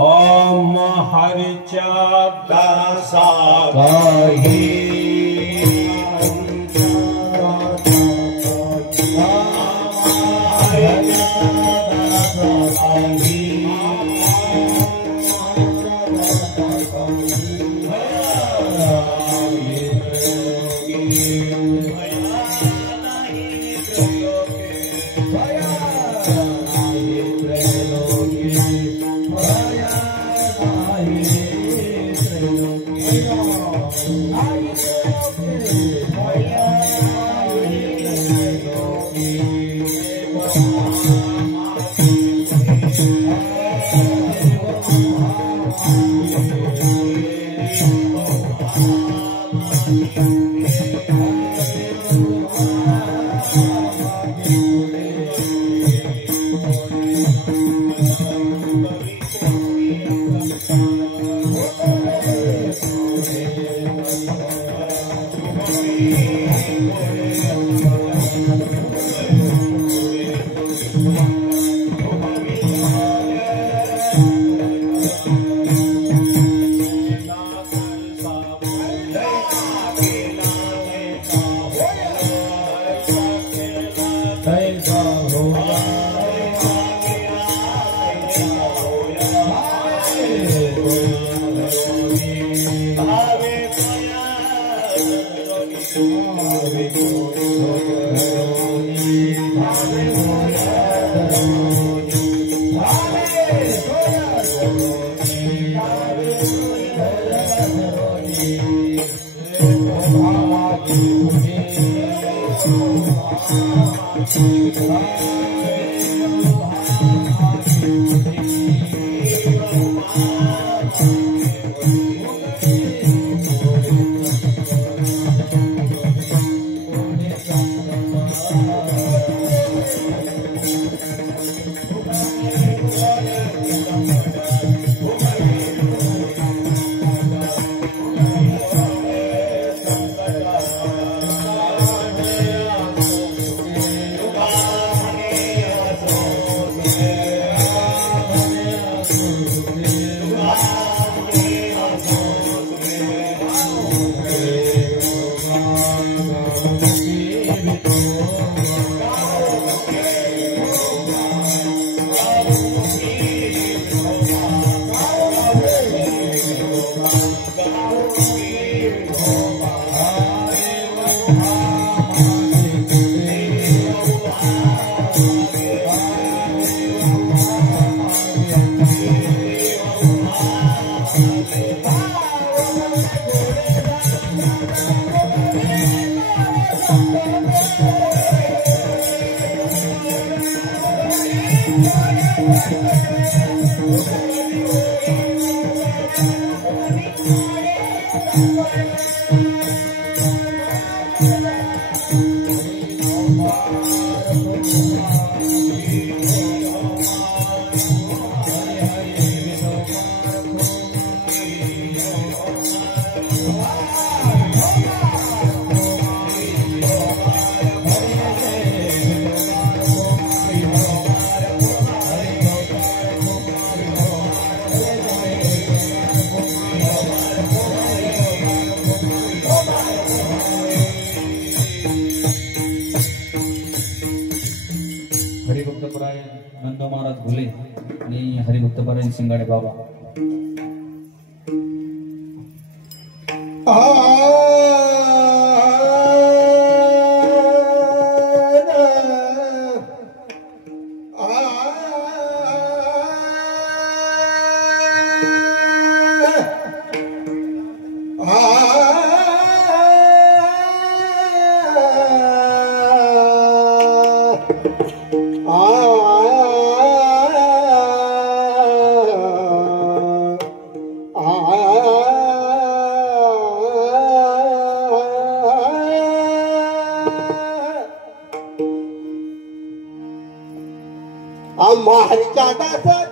ओम हरिचा दासा काही सिंगाडे बाबा हरिच्या दासात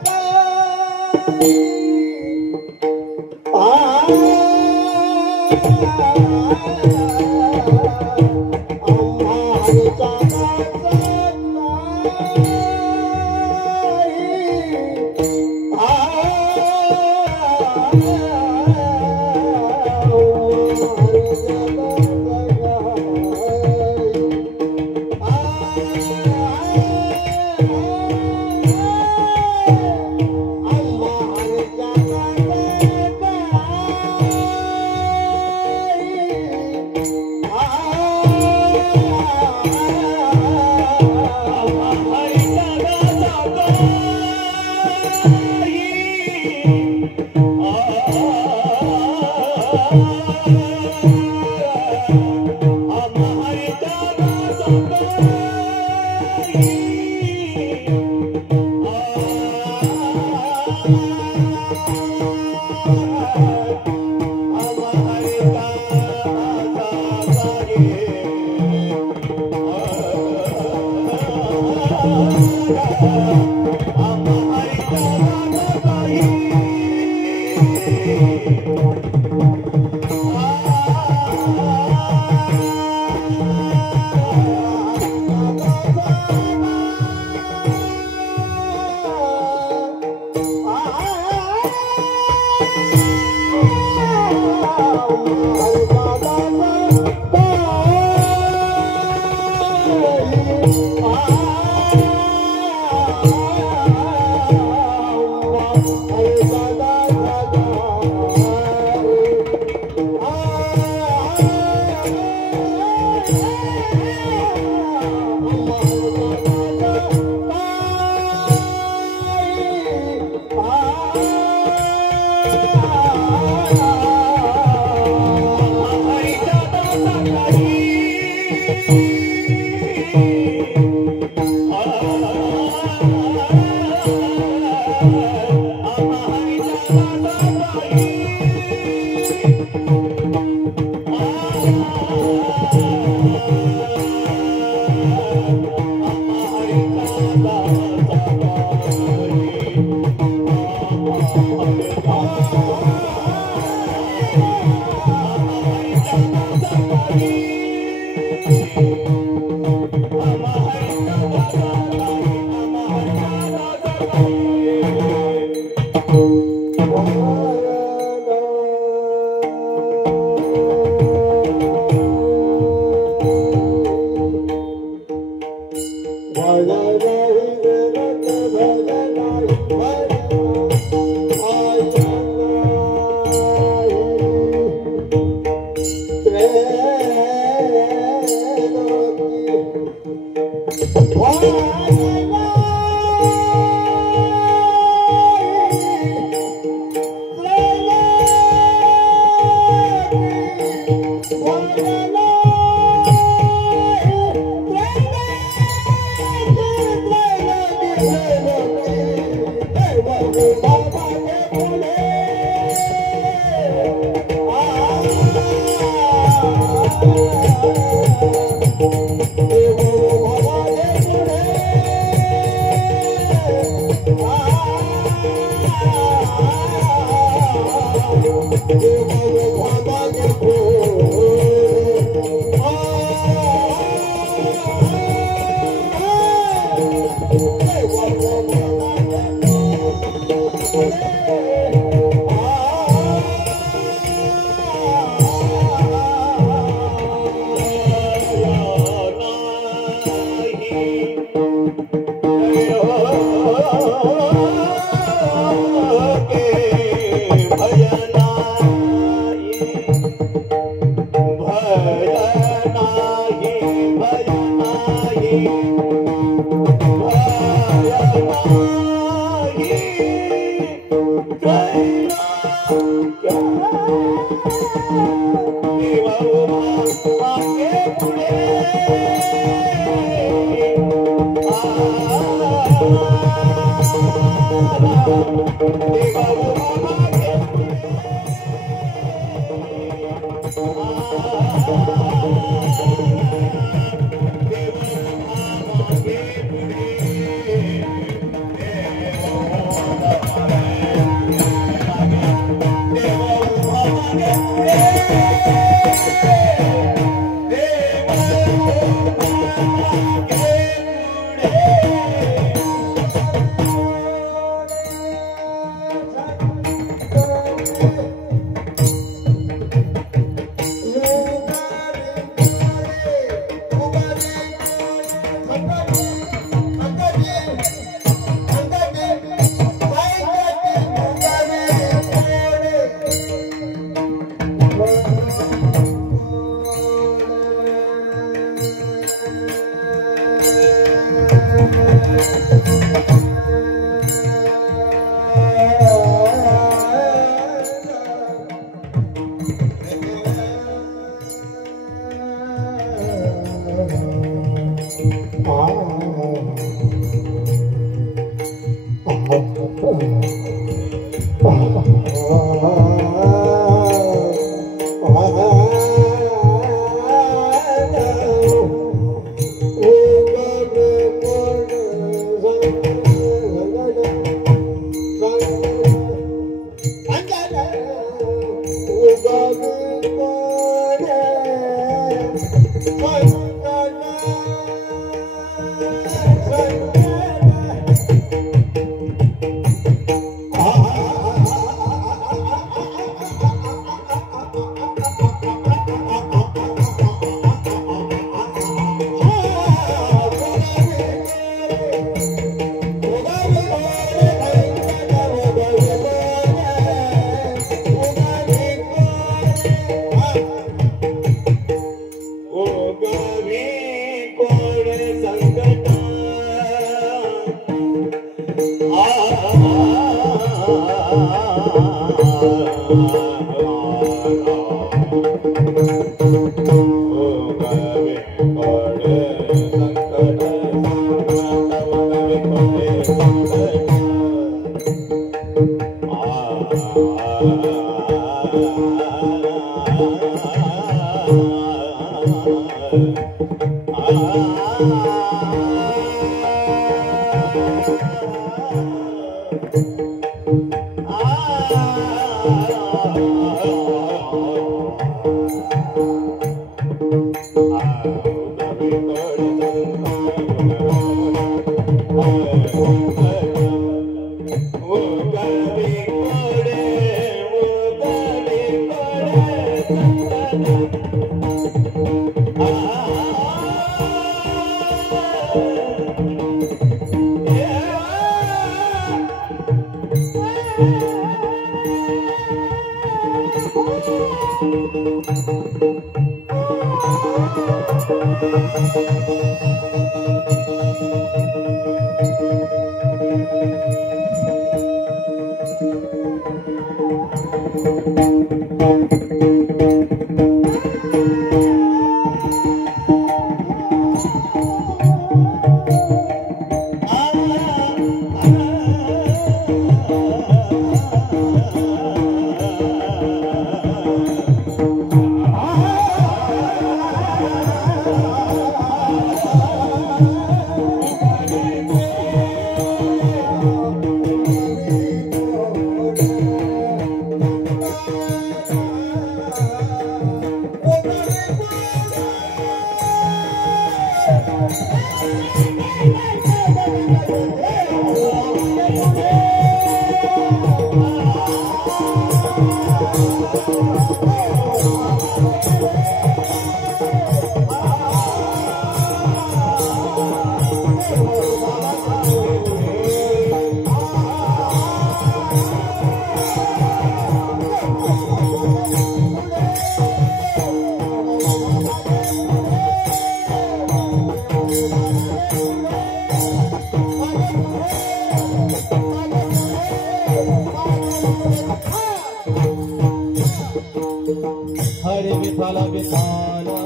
Hare Vithala Vithala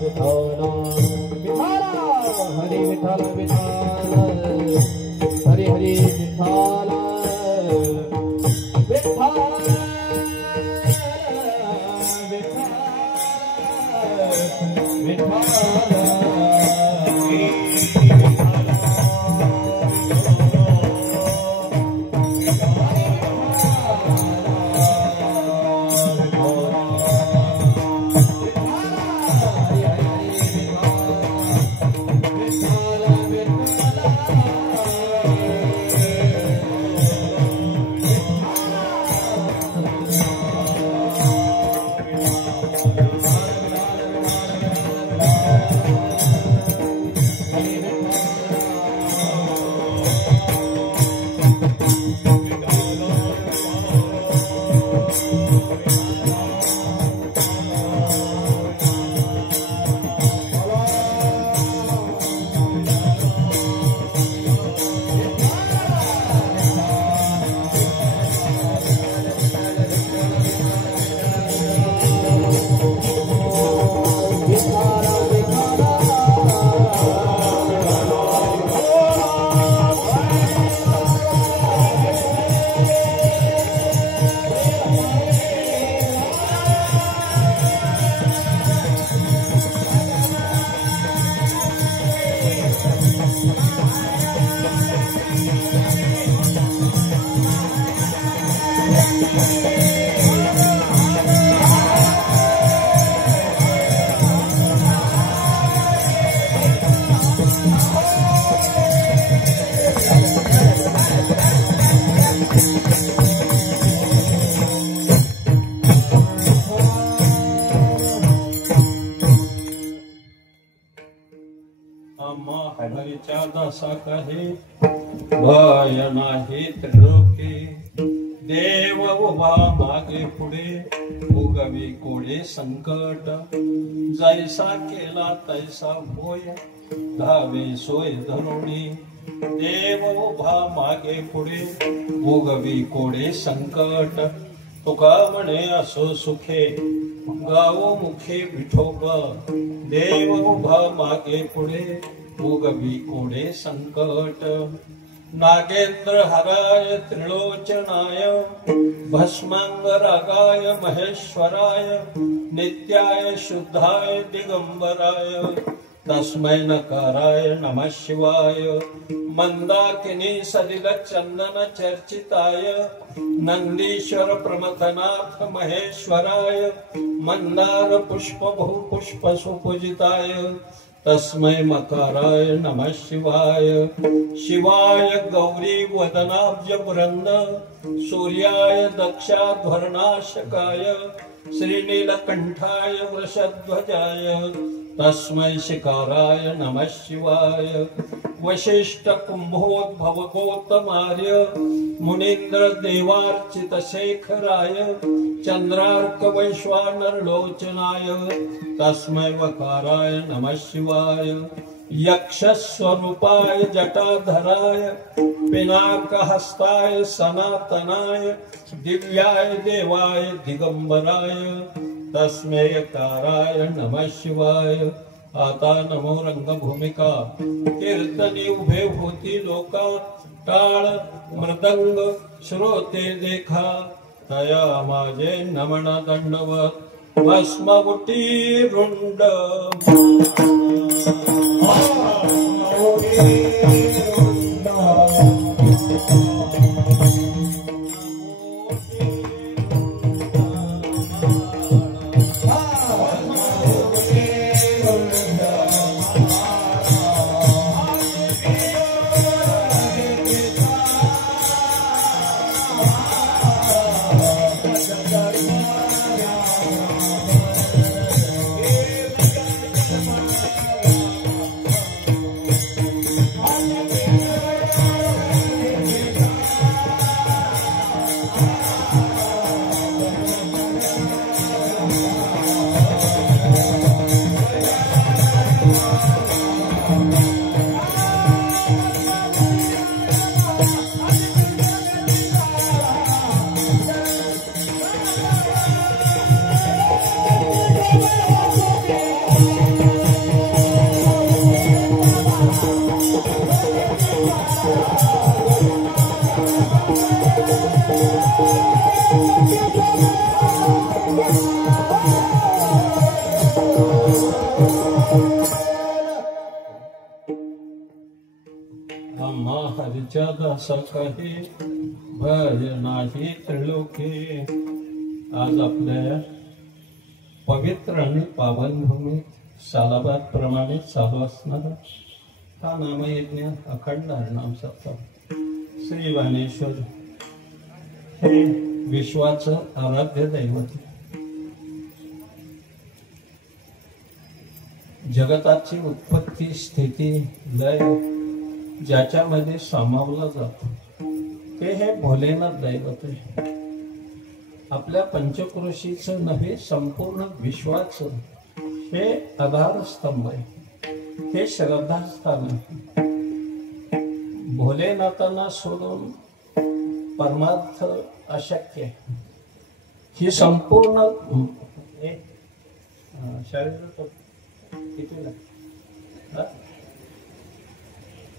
Vithala Vithala Hari Vitthal Vitthal Hari Hari Vitthal Vitthal हरीच्या दासा कहे भय नाही त्रिलोके देव उभा मागे पुढे उगवी कोडे संकट जैसा केला तैसा होय धावे सोय धरुणी देव उभा मागे पुढे उगवी कोडे संकट तुका म्हणे असो सुखे गावो मुखे विठोब देव उभा मागे पुढे उगवी कोडे संकट नागेंद्र हराय त्रिलोचनाय भस्मांग रागाय महेश्वराय नित्याय शुद्धाय दिगंबराय तस्मै नकाराय नमः शिवाय मंदाकिनी सलिल चंदन चर्चिताय नंदीश्वर प्रमथनाथ महेश्वराय मंदार पुष्प बहु पुष्प सुपूजिताय तस्मै मकाराय नमः शिवाय शिवाय गौरी वदनाब्ज वृंद सूर्याय दक्षाध्वर्णाशकाय श्रीनीलकंठाय वृषध्वजाय तस्मै शिकाराय नमः शिवाय वशिष्ठ कुंभोद्भव गोतमार्य मुनीन्द्र देवार्चित शेखराय चंद्रार्क वैश्वानर लोचनाय तस्मै वकाराय नमः शिवाय यक्ष स्वरूपाय जटाधराय पिनाक हस्ताय सनातनाय दिव्याय देवाय दिगंबराय तस्मै यकाराय नमः शिवाय आता नमो रंगभूमिका कीर्तनी उभे होती लोका टाळ मृदंग श्रोते देखा तया माझे नमन दंडवत भस्मवटी रुंड आम्हा हरीच्या दासा काही भय नाही त्रिलोके. आज आपल्या पवित्र आणि पावन भूमीत सालाबाद प्रमाणे चालू असणारा हा नामयज्ञ अखंड हरिनाम सप्ताह श्री वाणेश्वर हे विश्वाचं आराध्य दैवत. जगताची उत्पत्ती स्थिती लय ज्याच्यामध्ये सामावला जातो ते हे भोलेनाथ दैवत आहे. आपल्या पंचक्रोशीचं नव्हे संपूर्ण विश्वाचं हे आधारस्तंभ आहे. हे श्रद्धास्थान आहे. भोलेनाथांना सोडून परमार्थ अशक्य आहे. ही संपूर्ण किती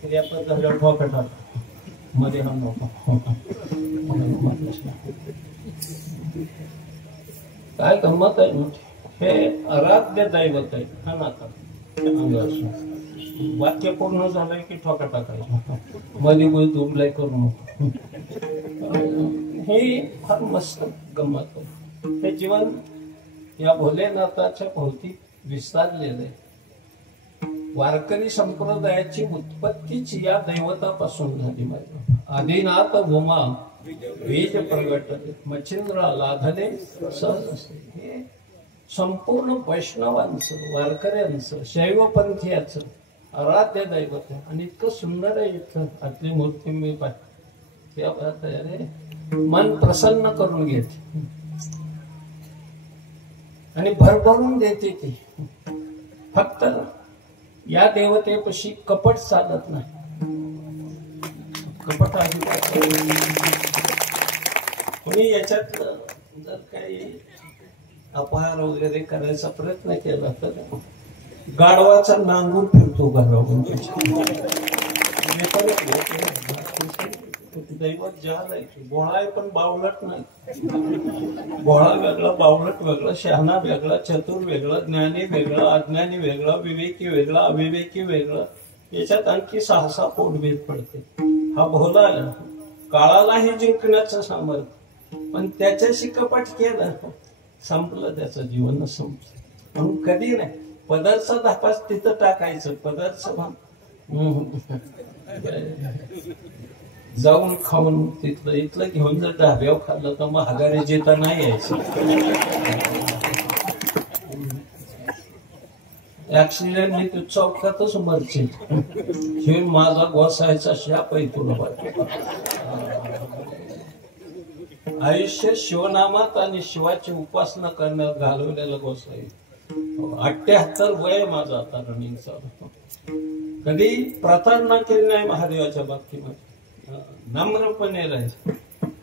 तरी आपण झालं ठोकटा मध्ये हा नको. काय गंमत आहे मोठी. हे आराध्य दैवत आहे. हा नाता वाक्य पूर्ण झालंय की ठोका टाकायचं मध्ये दुबलाय करू नको. हे फार मस्त गंमत आहे. हे जीवन या भोलेनाथाच्या भोवती विस्तारलेलं आहे. वारकरी संप्रदायाची उत्पत्तीच या दैवतापासून झाली. माझी आदिनाथ उमा बीज प्रगटले मच्छिंद्रा लाधले सहज असे. हे संपूर्ण वैष्णवांचं वारकऱ्यांचं शैवपंथीयाचं आराध्य दैवत आहे. आणि इतकं सुंदर आहे. इथं आपली मूर्ती मी पाहिजे मन प्रसन्न करून घेते आणि भरभरून देते ती. फक्त या देवतेपाशी कपट चालत नाही. कपट कोणी याच्यात जर काही अपहार वगैरे करायचा प्रयत्न केला तर गाढवाचा नांगूर फिरतो घरावरून. दैवत जहाज आहे. भोळा आहे पण बावलट नाही. भोळा वेगळा बावलट वेगळा शहाणा वेगळा चतुर वेगळा ज्ञानी वेगळा अज्ञानी वेगळा विवेकी वेगळा अविवेकी वेगळा. याच्यात आणखी 6 पोटभेद पडते. हा भोला काळालाही जिंकण्याचं सामर्थ्य पण त्याच्याशी कपट केलं संपलं त्याचं जीवन संपलं. म्हणून कधी नाही पदरचा धापास तिथं टाकायचं. पदरचं जाऊन खाऊन तिथलं इथलं घेऊन जर ढाब्यावर खाल्लं तर मग हगारे जेता नाही यायचं. ऍक्सिडेंट मी तू चौकातच मरशील. हे माझा गोसायचा शाप आहे तुला. आयुष्य शिवनामात आणि शिवाची उपासना करण्यात घालवलेलं गोसाई. 78 वय माझं आता रनिंग चालू. कधी प्रतारणा केली नाही महादेवाच्या बाबतीमध्ये. नम्रपणे राहील.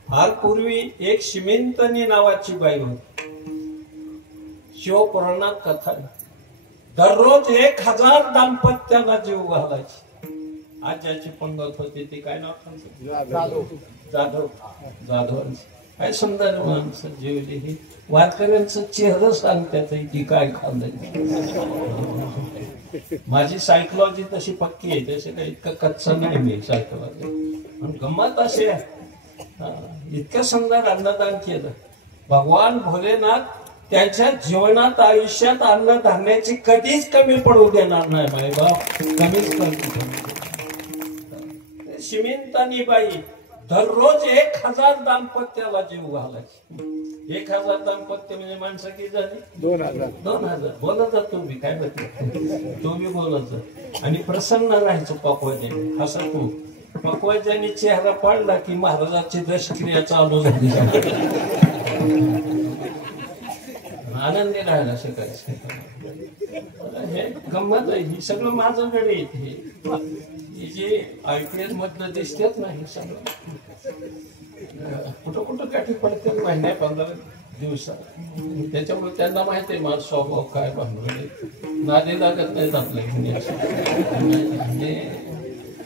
फार पूर्वी एक शिमिंतनी नावाची बाई होती. शिवपुराणात कथा दररोज 1000 दाम्पत्याला जीव घालायची. आज ज्याची पंगत होती ती काय नाव जाधव. काय सुंदर माणसं जेवली. ही वारकऱ्यांचं चेहरा सांगतात की काय खाल्लंय. माझी सायकोलॉजी तशी पक्की आहे. तसे काही इतकं कच्चं नाही मी सायकोलॉजी. गंमत अशी आहे. इतकं सुंदर अन्नदान केलं भगवान भोलेनाथ. त्याच्या जीवनात आयुष्यात अन्नधान्याची कधीच कमी पडू देणार नाही. बाई बाप कमीच कमी. शिमिंतानी बाई दररोज 1000 दाम्पत्याला जीव घालायचे. 1000 दाम्पत्य म्हणजे माणसं किती झाली? 2000. बोलत जा तुम्ही काय बघितलं तुम्ही बोलत जा. आणि प्रसन्न राहायचं पक्वाजाने. असं तू पक्वाजाने चेहरा पाडला की महाराजाची दशक्रिया चालू झाली. आनंदी राहायला शिकायचं. हे गंमत आहे. ही सगळं माझ्याकडे येते. ही जे IPL मधलं दिसतेच नाही सगळं कुठं कुठं काठी पडते महिन्या 15 दिवसात. त्याच्यामुळे त्यांना माहिती आहे माझा स्वभाव काय भांडवल नादी लागत नाहीत आपल्या.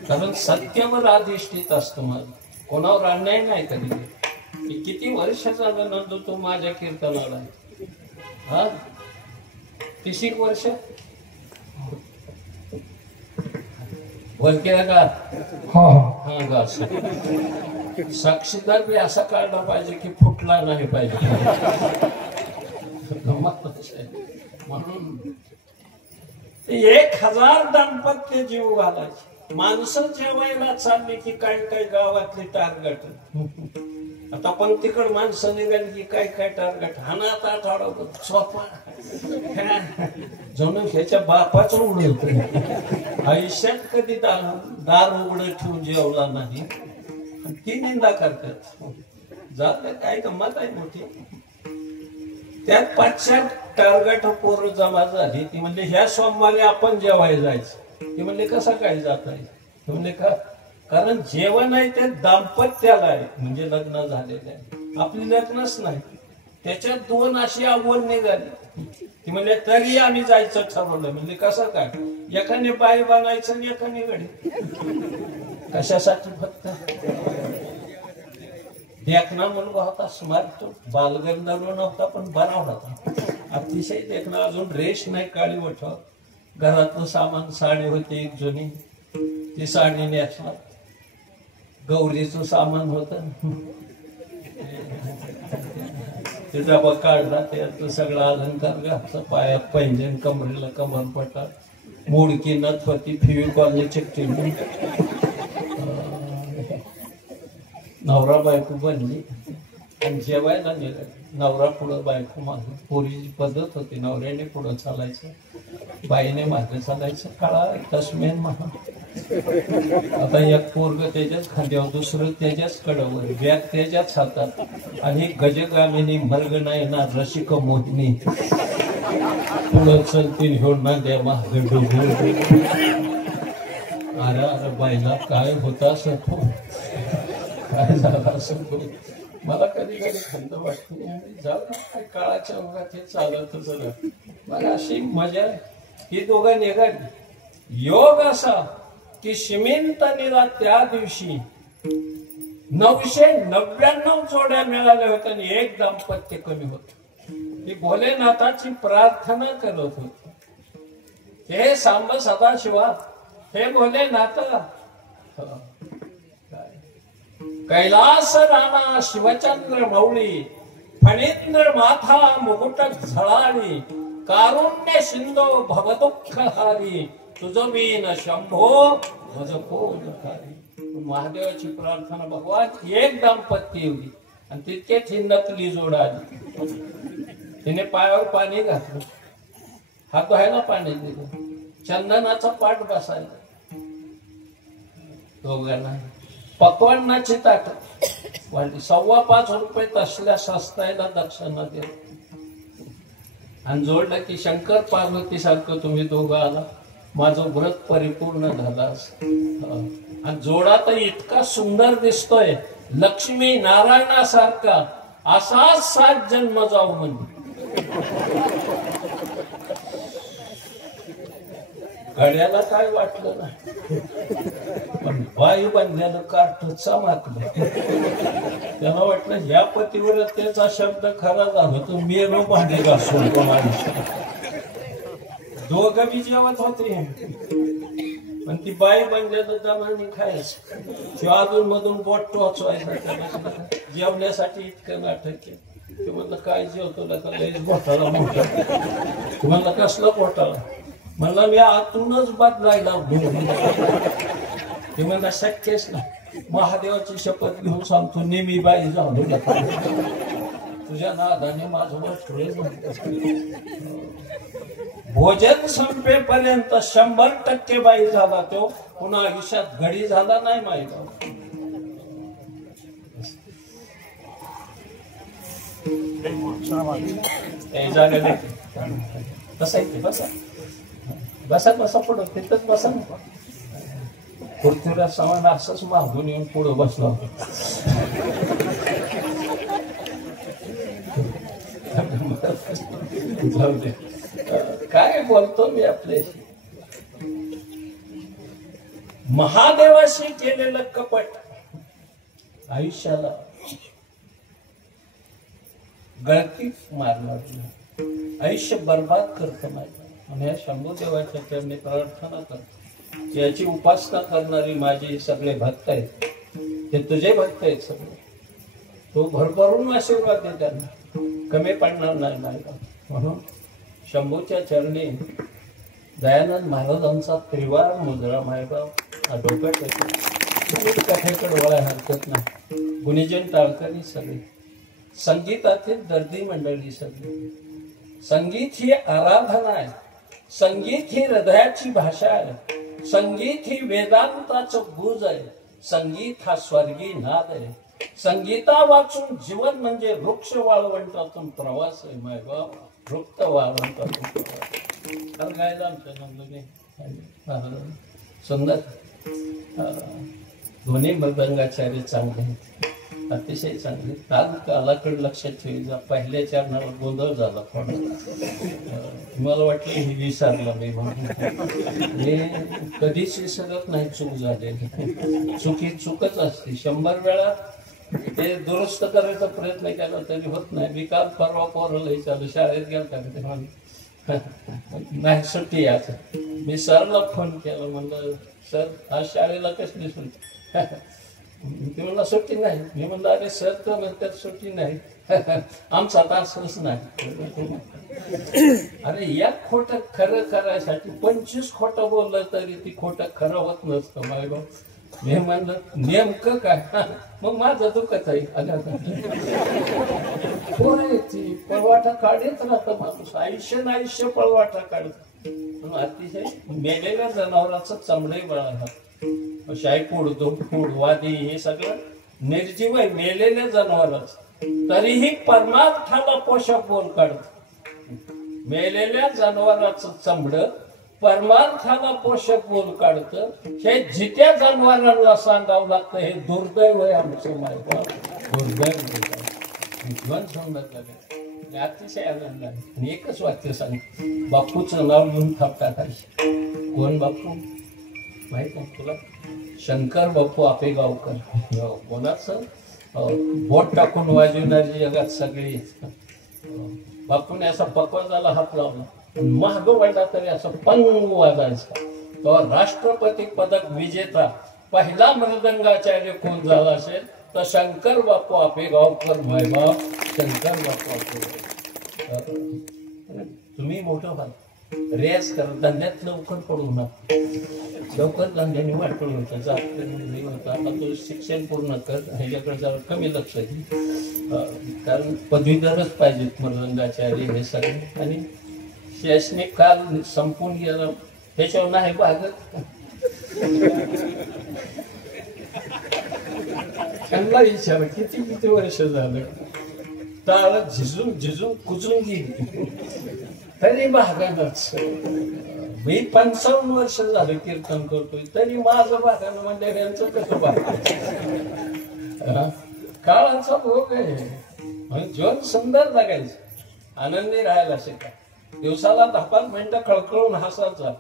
कारण सत्यावर अधिष्ठित असतं माझं, कोणावर अन्याय नाही कधी. मी किती वर्ष झालं नंतर तो माझ्या कीर्तनाला आहे. हा 30 वर्ष बोलके का हा गा साक्षीदार बी असा काढला पाहिजे की फुटला नाही पाहिजे. म्हणून 1000 दाम्पत्य जीव घालायचे. माणसं जेवायला चालली की काही काही गावातले टार्गेट. आता पंक्तीकडे माणसं निघाली की काय काय टार्गेट हानात आठवडा सोपा जणू ह्याच्या बापाच उघड. आयुष्यात कधी दार उघड ठेवून जेवला नाही ती निंदा करतात. जात काय गंमत आहे मोठी. त्यात 5-4 टार्गेट पोरं जमा झाली. ती म्हणजे ह्या सोमवारी आपण जेवायला जायचं. ती म्हणले कसं काय जात आहे. ते म्हणले का कारण जेवण आहे ते दाम्पत्याला आहे म्हणजे लग्न झालेलं आहे. आपली लग्नच नाही. त्याच्यात 2 अशी आव्हान निघाली. ती म्हणले तरी आम्ही जायचं ठरवलं. म्हणजे कसं काय एकाने बाई बनायचं आणि एकाने गडी. कशासाठी फक्त देखना मुलगा होता. स्मार्ट बालगंधर्व नव्हता पण बरा होता. अतिशय देखना. अजून रेश नाही काळी वठव. घरातलं सामान साडी होती एक जुनी ती साडी नेसला. गौरीचं सामान होत ते डबा काढला. त्यात सगळा अलंकार घातला. पायात पैंजण कमरेला कमरपट्टा मोडकी नथ होती. फेविकॉलने चिकटवली. नवरा बायको बनली आणि जेवायला निघाली. नवरा पुढं बायको मागे. पोरीची पद्धत होती नवऱ्याने पुढं चालायचं बाईने मागे चालायचं. काळा तस्मेन महा. आता एक पोरग त्याच्याच खांद्यावर दुसरं त्याच्याच कडावर बॅग त्याच्याच हातात आणि गजगामिनी मर्ग नाही ना रसिक मोहिनी पुढं चलतील घेऊन ना द्या माग. अरे अरे बाईला काय होता असं काय झालं असं मला कधी कधी खंत वाटते. जाऊ काय काळाच्या ओघात हे चालतच राहत. मला अशी मजा ही दोघं निघाली. योग असा की शिमिंतनीला त्या दिवशी 999 जोड्या मिळाल्या होत्या आणि 1 दाम्पत्य कमी होत. ती भोलेनाथाची प्रार्थना करत होती. हे सांब सदाशिवा हे भोलेनाथ कैलास राणा शिवचंद्र मौळी फणींद्र माथा मुकुट झळाळी कारुण्य सिंधो भवदुःखहारी तुझं बीन शंभो भज कोणकारी. महादेवाची प्रार्थना भगवान 1 दाम्पत्य एवढी आणि तितकेच ही नकली जोड आली. तिने पायावर पाणी घातलं. हात धुवायला पाणी दिलं. चंदनाचा पाठ बसायला. दोघांना पक्वान्नाची ताट वाढली. 5.25 रुपये तसल्या सस्तायला दक्षिणा दिली आणि जोडलं की शंकर पार्वती सारखं तुम्ही दोघं आला माझं व्रत परिपूर्ण झालं. आणि जोडा तर इतका सुंदर दिसतोय लक्ष्मी नारायणासारखा असाच 7 जन्म जाऊ म्हणजे. घड्याला काय वाटलं नाही पण बाई बनल्यानं काठ चमकलं. त्याला वाटलं ह्या पतिव्रतेचा शब्द खरा झाला तो मेलो भांडे घासून दोघं बी जेवत होते पण ती बाई बनल्यानं दमाने खायचं. किंवा अजून मधून बोट टोचवायचं. जेवण्यासाठी इतकं नाटक केलं. ते म्हणलं काय जेवतो का लईच बोटाला मोठा. ते म्हणलं कसलं बोटाला. म्हणलं मी आतूनच बदलायला. ते म्हणलं शक्यच नाही. महादेवाची शपथ घेऊन सांगतो नेहमी बाई जाऊ तुझ्या नादाने माझं भोजन संपेपर्यंत 100% बाई झाला. तो पुन्हा आयुष्यात घडी झाला नाही माहिती. बसायचे बसा बसा बसा पुढं तिथंच बसा ना. पृथ्वीराज चव्हाण असंच मागून येऊन पुढं बसला होता. जाऊ दे काय बोलतो मी आपले. महादेवाशी केलेलं कपट आयुष्याला गळतीच मारणार, आयुष्य बर्बाद करतं माझं. आणि या शंभूदेवाच्या चरणी प्रार्थना करतो, याची उपासना करणारी माझे सगळे भक्त आहेत, ते तुझे भक्त आहेत सगळे. तो भरभरून आशीर्वाद दे त्यांना, कमी पडणार नाही माझा. म्हणून शंभूच्या चरणी दयानंद महाराजांचा त्रिवार मुद्रा मायबाव हा डोक्यात येतो. कथेकडे वळाय हरकत नाही. गुणीजन टाळकरी सगळे, संगीतातील दर्दी मंडळी सगळी. संगीत ही आराधना आहे, संगीत ही हृदयाची भाषा आहे, संगीत ही वेदांताचं गुज आहे, संगीत हा स्वर्गी नाद आहे. संगीता वाचून जीवन म्हणजे वृक्ष वाळवंटातून प्रवास आहे मायबाब, वृक्त वाळवंटातून प्रवास. तर गायला आमच्या नंदुने सुंदर. दोन्ही मृदंगाचार्य चांगले आहेत, अतिशय चांगले. काल कालाकडे लक्षात ठेवी, पहिल्या चरणावर गोंधळ झाला थोडा. मला वाटलं हे विसरलं मी म्हणून. हे कधीच विसरत नाही चूक झालेली. चुकी चूकच असते. 100 वेळा ते दुरुस्त करायचा प्रयत्न केला तरी होत नाही. मी काल परवा पोरला विचारलं, शाळेत गेला नाही सुट्टी आज. मी सरला फोन केला, म्हणलं सर आज शाळेला कसली सुट्टी? ते म्हणला सुट्टी नाही. मी म्हणलं अरे सर तर म्हणतात सुट्टी नाही, आमचा तासच नाही. अरे या खोटं खरं करायसाठी 25 खोटं बोललं तरी ती खोटं खरं होत नसतं मायबाब. मी म्हणलं नेमकं काय? मग माझं दुखत आहे. ती पळवाटा काढत राहतं माणूस, आयुष्य पळवाटा काढत. अतिशय मेलेल्या जनावराचं चमडे बळा, शायपूड दुधपूड वादी हे सगळं निर्जीव आहे मेलेल्या जनावराचं, तरीही परमार्थाला पोषक बोल काढत. मेलेल्या जनावराचं चमड परमार्थाला पोषक बोल काढतं. हे जित्या जनावरांना सांगावं लागतं. हे दुर्दैव आहे आमचं मायबाप, दुर्दैव. जीवन सुंदर झालं, अतिशय आनंद आहे. आणि एकच वाक्य सांग, बापूचं नाव घेऊन थाप टाकायची. कोण बापू माहित आहे तुला? शंकर बापू आपेगावकर. कोणाचं बोट टाकून वाजवणारी जगात सगळी. बापूने असा पकवाजाला हात लावला, महाग वाटला तरी असं पंग वाजायचा. तो राष्ट्रपती पदक विजेता पहिला मृदंगाचार्य कोण झाला असेल तर शंकर बापू आपेगावकर मायबाप, शंकर बापू आपेगावकर. तुम्ही मोठं व्हा, रेस कर, धंद्यात लवकर पडू नका. लवकर धंद्याने वाटून होतं जात. आता तो शिक्षण पूर्ण कर, ह्याच्याकडे जरा कमी लक्ष दे, कारण पदवीधरच पाहिजेत मृदंगाचार्य हे सगळे. आणि शैक्षणिक काल संपून गेला, ह्याच्यावर नाही भागत. त्यांना विचार किती वर्ष झालं, टाळ झिजून कुजून गेली तरी भागानच. मी 55 वर्ष झालं कीर्तन करतोय तरी माझं भागानं म्हणजे यांचं कसं भागायचं? काळाचा भोग आहे. जीवन सुंदर जगायचं, आनंदी राहायला शिका. दिवसाला 10-5 मिनिटं खळखळून हसायचा.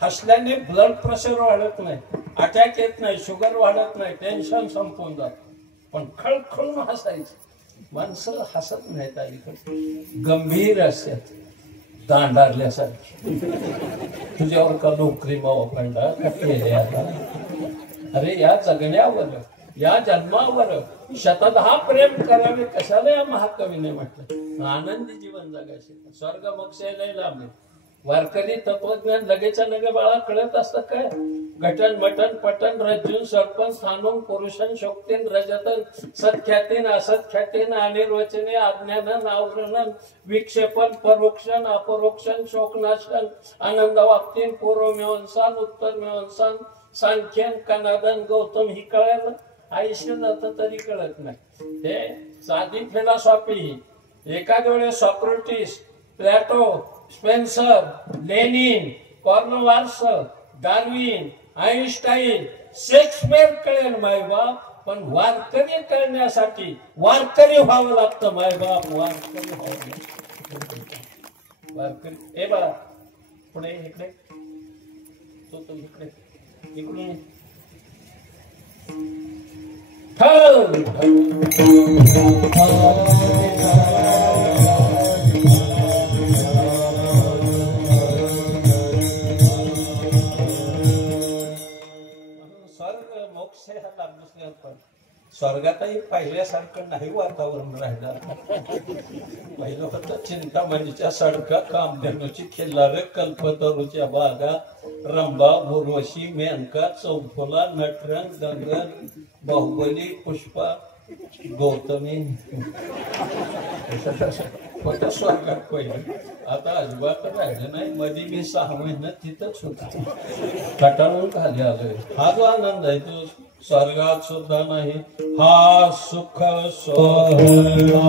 हसल्याने ब्लड प्रेशर वाढत नाही, अटॅक येत नाही, शुगर वाढत नाही, टेन्शन संपून जात. पण खळखळून हसायचं. माणसं हसत नाहीत अलीकडे, गंभीर असतात, दांडारल्यासारखी. तुझ्यावर का नोकरी मावखंडा का केले आता? अरे या जगण्यावर, या जन्मावर 110 प्रेम करावे कशाला या महाकवीने म्हटलं. आनंदी जीवन जगायचे. स्वर्ग मोक्ष लय लांब आहे. वारकरी तत्वज्ञान लगेच्या लगे बाळा कळत असतं काय? घटन मटन पटन रज्जून सरपण स्थानून पुरुषन शोक्तीन रजतन सत्ख्यातीन असत्ख्यातीन अनिर्वचने आज्ञानन आवरणन विक्षेपन परोक्षण अपरोक्षण शोकनाशन आनंद वाप्तीन पूर्व मेवंसान उत्तर मेवंसान सांख्यन कनादन गौतम ही कळायला आयुष्य जातं तरी कळत नाही. हे साधी फिलॉसॉफी. एखाद्या वेळेस Socrates, Plato, Spencer, Lenin, Cornwallis, Darwin, Einstein, Shakespeare कळेल मायबाप. पण वारकरी कळण्यासाठी वारकरी व्हावं लागतं मायबाप, वारकरी व्हावं लागतं. वारकरी हे बघा पुढे इकडे, तो इकडे, इकडून स्वर्ग मोक्ष ह्या लाभ दुसऱ्या पण स्वर्गातही पहिल्यासारखं नाही वातावरण राहिलं. पहिलं होतं चिंतामणीच्या सडका, कामधेनूची खिल्लार, कल्पतरूच्या बागा, रंभा, उर्वशी, मेनका, चौफुला, नटरंग, गंगन, बाहुबली, पुष्पा, गौतमी होतं स्वर्गात पहिलं. आता अजिबात राहिलं नाही. मध्ये मी 6 महिने तिथंच होतो, कटाळून खाली आलोय. हा जो आनंद आहे तो स्वर्गात सुद्धा नाही. हा सुख सोहळा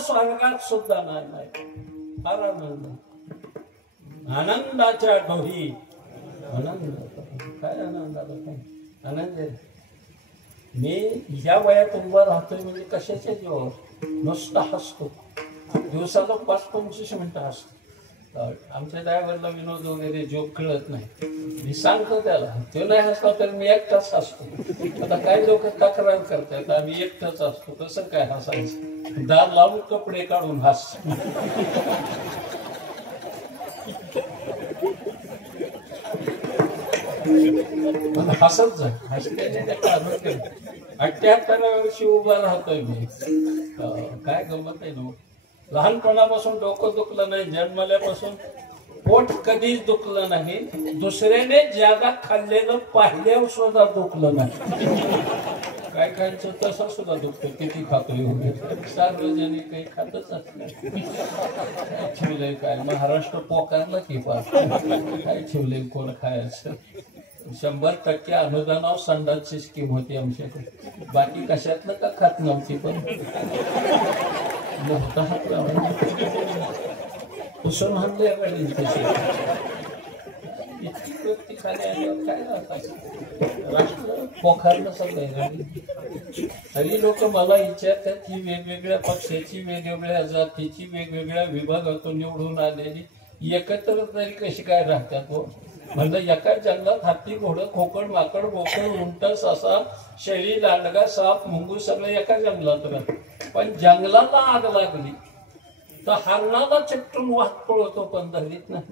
स्वर्गात सुद्धा नाही. फार आनंद, आनंदाच्या डोही आनंद. काय आनंदाला काय आनंद आहे. मी या वयात उभा राहतोय म्हणजे कशाच्या जीवावर. नुसता हसतो, दिवसाला 5-25 मिनिटं हसतो. आमच्या ड्रायव्हरला विनोद वगैरे जोक कळत नाही. मी सांगतो त्याला, तो नाही हसला तर मी एकटाच हसतो. आता काही लोक तक्रार करतात आम्ही एकटाच असतो. कसं काय हसायचं. दार लावून कपडे काढून हस. हसत जा. हसल्याने त्या कारण 78व्या वर्षी उभा राहतोय मी. काय गमत आहे ना. लहानपणापासून डोकं दुखलं नाही, जन्मल्यापासून पोट कधीच दुखलं नाही. दुसऱ्याने ज्यादा खाल्लेलं पाहिल्यावर सुद्धा दुखलं नाही. काय खायचं तसं सुद्धा दुखतं. किती खातोय वगैरे. सार्वजनिक काही खातच असलं. काय ठेवलंय काय महाराष्ट्र पोकारला की काय ठेवलंय कोण खायचं. 100% अनुदानावर संडासची स्कीम होती आमच्याकडे. बाकी कशातलं का खात नव्हती. पण मोठा हात लावला पुसून हाणले गाडी तशी. इतकी व्यक्ती खाली आल्यावर काय राहतात. राष्ट्र पोखारलं सगळं गाडी. तरी लोक मला विचारतात की वेगवेगळ्या पक्षाची, वेगवेगळ्या जातीची, वेगवेगळ्या विभागातून निवडून आलेली एकत्र तरी कशी काय राहतात. हो म्हणलं एका जंगलात हत्ती, घोडं, खोकड, माकड, बोकड, उंट, ससा, शेळी, लांडगा, साप, मुंगू सगळं एका जंगलात राहत. पण जंगलाला आग लागली तर हरणाला चिकटून वाहत पळवतो पण धरीत नाही.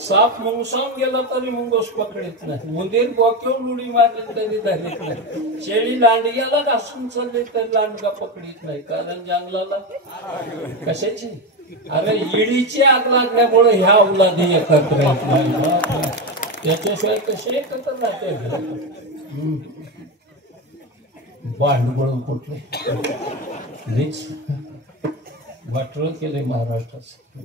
साप मुंगसावून गेला तरी मुंगोस पकडीत नाही. उंदीर बोक्यावर उडी मारली तरी धरीत नाही. शेळी लांडग्याला घासून चालली तरी लांडगा पकडीत नाही. कारण जंगलाला कशाची. अरे ईडीची आग लागल्यामुळे ह्या औलादी एकत्र येत नाही. त्याच्याशिवाय कसे एकत्र राहते. भांडवळ कुठले वाटोळ केले महाराष्ट्राचं.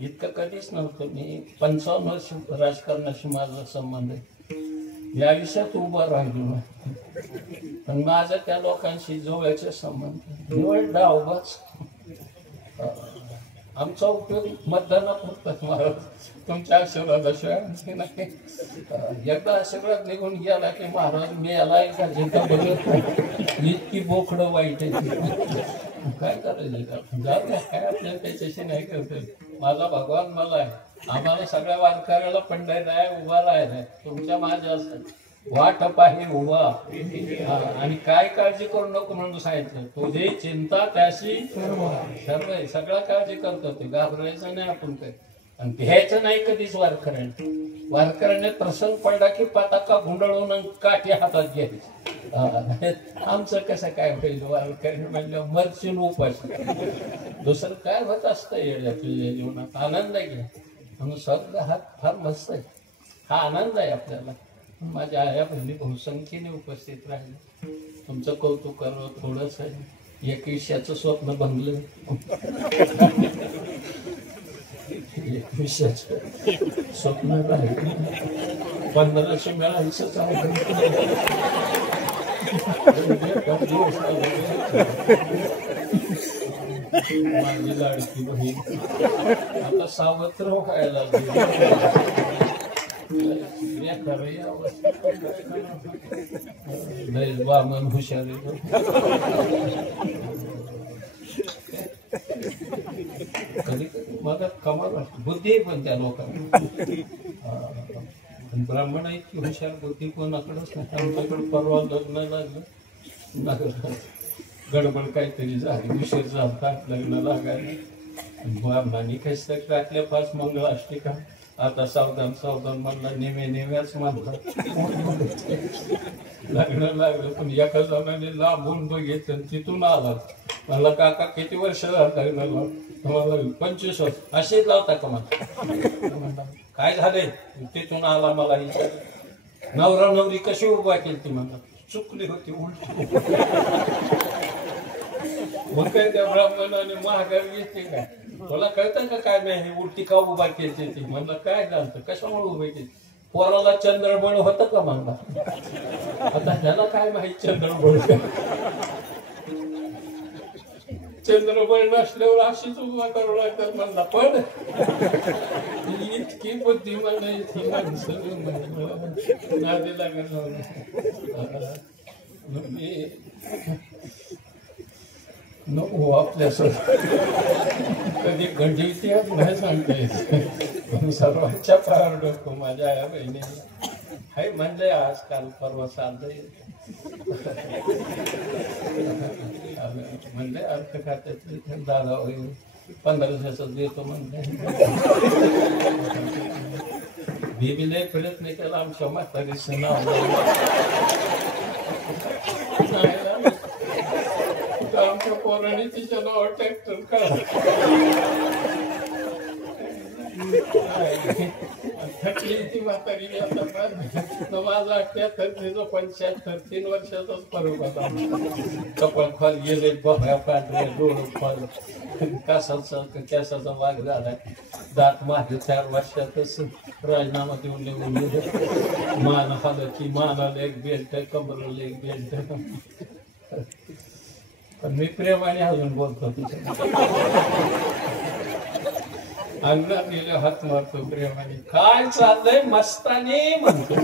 इतकं कधीच नव्हतं. मी 55 वर्ष राजकारणाशी माझा संबंध आहे. या आयुष्यात उभा राहिलो नाही. पण माझा त्या लोकांशी जवळचे संबंध. निवड डावबाच. आमचा उपयोग मतदानापुरता महाराज. तुमच्या आशीर्वादाशिवाय नाही. एकदा आशीर्वाद निघून गेला की महाराज मी याला एका जिंका बघत नाही. इतकी बोकडं वाईट आहे. काय करायचं. जाऊ द्या काय आपल्याला त्याच्याशी नाही करतोय. माझा भगवान मला आहे. आम्हाला सगळ्या वारकऱ्याला पंढरीला आहे उभा राहायला. तुमच्या माझ्या वाट पाही उभा. आणि काय काळजी करू नको म्हणून सांगितलं. तुझी चिंता त्याशी सर्व सगळ्या काळजी करतो ते. घाबरायचं नाही आपण काय. आणि भ्यायचं नाही कधीच वारकऱ्याने प्रसंग पडला की पताका गुंडळून काठी हातात घ्यायची. आमचं कसं काय होईल वारकऱ्याने म्हणलं मरशील उपास. दुसरं काय होत असतं येड्या तुझ्या जीवनात. आनंद घ्या म्हणून स्वर्ग हा फार मस्त आहे. हा आनंद आहे आपल्याला. माझ्या आया बहिणी बहुसंख्येने उपस्थित राहिले. तुमचं कौतुक करावं थोडंच आहे. 21चं स्वप्न भंगलं. 21चं स्वप्न राहिलं. 1500 मिळायचंच आहे. माझी लाडकी बहीण आता सावत्र व्हायला लागली. वामन हुशार कधी मला कमाल वाटत. बुद्धी पण त्या लोकांना. ब्राह्मण आहे की हुशार बुद्धी कोणाकडेच नाही. आमच्याकडे परवा लग्न लागलं. गडबड काहीतरी झाली. उशीर झाला लग्न लागायला. ब्राह्मणांनी काहीच तर टाकल्या 5 मंगळाष्टिका. आता सावधान सावधान म्हणला. नेम्याच म्हणला. लग्न लागलं पण एका जणाने लांबून बघितलं तिथून आला. म्हणला काका किती वर्ष लग्नाला? मला 25 वर्ष. असेच लावता का मला? काय झालंय? तिथून आला मला विचार. नवरा नवरी कशी उभा केली ती म्हणला. चुकली होती उलटी. मग काय त्या ब्राह्मणाने महागार घेतली काय? तुला कळतं का काय नाही उलटी का उभा केली ती? म्हणलं काय झालं कशामुळे उभे केली? पोराला चंद्रबळ होतं का म्हणला. आता ह्याला काय माहित चंद्रबळ. चंद्रबळ नसल्यावर अशीच उभा करू लागतात म्हणला. पण इतकी बुद्धिमान ती माणसं नादी लागत. नको आपल्यासोबत कधी घडी इतिहास नाही सांगता येत. पण सर्वांच्या पायावर डोकं माझ्या आया बहिणी हाय म्हणजे आजकाल परवा चालतंय. म्हणले अर्थ खात्यातले दादा होईल 1500 देतो म्हणले. बीबीने प्रयत्न केला. आमच्या म्हातारीचं नाव आमच्या पोराने तिच्या नावावर ट्रॅक्टर काढला. थकली ती म्हातारी. माझा 78 75 3 वर्षाचाच फरक होता. कपाळ खाल गेले. बघा पांढरे डोळं फाल. केसाचा वाघ झालाय. दात मागे 4 वर्षातच राजीनामा देऊन निघून गेले. मान हालती. मानाला एक बेल्ट कमरेला एक बेल्ट. पण मी प्रेमाने अजून बोलतो तिच्या. अंगणात गेले हात मारतो प्रेमाने. काय चाललंय मस्तानी म्हणतो.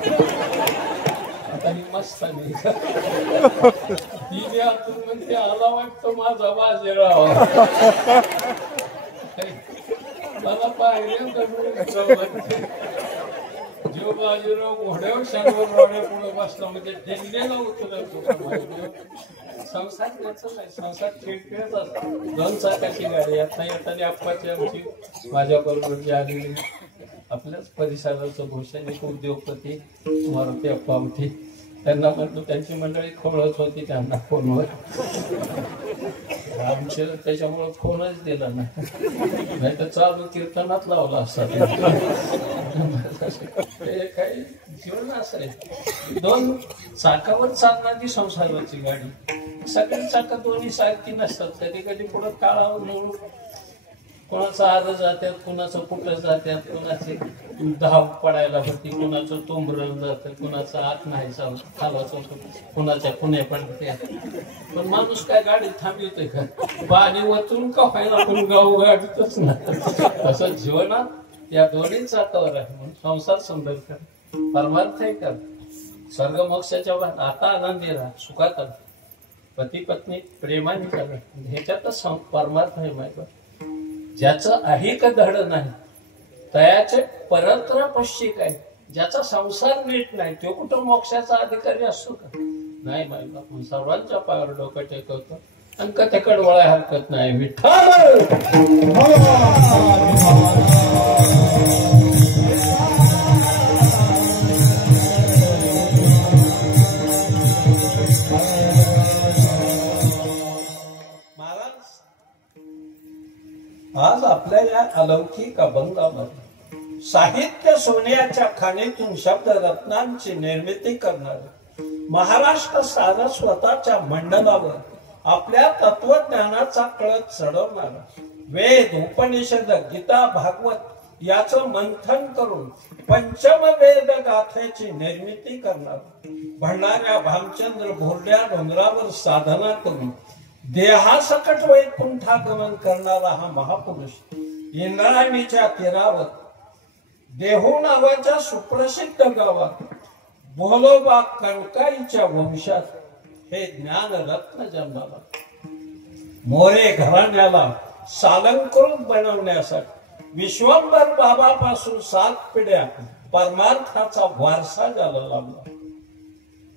आता ही मस्तानी ती आतून म्हणते आला वाटतो माझा बाजीराव. मला पाहिजे जो बाजीराव घोड्यावर शंभर घोड्या पुढे बसला म्हणजे ढेंगेला उतरतो. संसार त्याचं नाही. संसार खेळखेळच असतो. 2 चाकाची गाडी. आता येताना आप्पाची आमची माझ्याबरोबर जे आलेली आपल्याच परिसराचं भूषण एक उद्योगपती मारुती अप्पा होती. त्यांना म्हणतो त्यांची मंडळी खोळच होती त्यांना फोनवर. आमचे त्याच्यामुळे फोनच दिला नाही तर चालू कीर्तनात लावला असता. ते काही जीवन असं आहे. 2 चाकावर चालणारी संसाराची गाडी. सगळी चाकं दोन्ही सारखी नसतात. कधी कधी पुढं काळावर निवडून कोणाचं आर जातात, कुणाचं कुठं जातात, कुणाचे धाव पडायला होती, कुणाचं तोंबरं जातं, कुणाचं आत नाही चालवायचं होतं, कुणाच्या पुण्या पडत्या. पण माणूस काय गाडी थांबवतोय का? पाणी वचून का व्हायला पण गाव गाडीतच नाही. असं जीवनात या दोन्ही चाकावर आहे. म्हणून संसार सुंदर कर. परमार्थ आहे कर. स्वर्ग मोक्षाच्या आता आनंदी राहा. सुखात पती पत्नी प्रेमाने करा. ह्याच्यातच परमार्थ आहे. माहिती ज्याचं अहिक धड नाही तयाचे परत्र पश्चिक आहे. ज्याचा संसार नीट नाही तो कुठं मोक्षाचा अधिकारी असतो का? नाही. माहिती आपण सर्वांच्या पायावर डोकं टेकवतो. अंक तेकड वळाय हरकत नाही. विठ्ठल अलौकिक अभंगामध्ये साहित्य सोन्याच्या खाणीतून शब्द रत्नांची निर्मिती करणारे महाराष्ट्र सारस्वताच्या मंडलावर आपल्या तत्वज्ञानाचा कळस चढवणारा वेद उपनिषद गीता भागवत याचं मंथन करून पंचम वेद गाथेची निर्मिती करणारा भंडाऱ्या भामचंद्र भोरड्या डोंगरावर साधना करून देहासकट वैकुंठागमन करणारा हा महापुरुष इंद्रायणीच्या तीरावर देहू नावाच्या सुप्रसिद्ध गावात भोलोबा कणकाईच्या वंशात हे ज्ञान रत्न जन्माला. मोरे घराण्याला सालंकृत बनवण्यासाठी विश्वंभर बाबापासून 7 पिढ्या परमार्थाचा वारसा झाला लागला.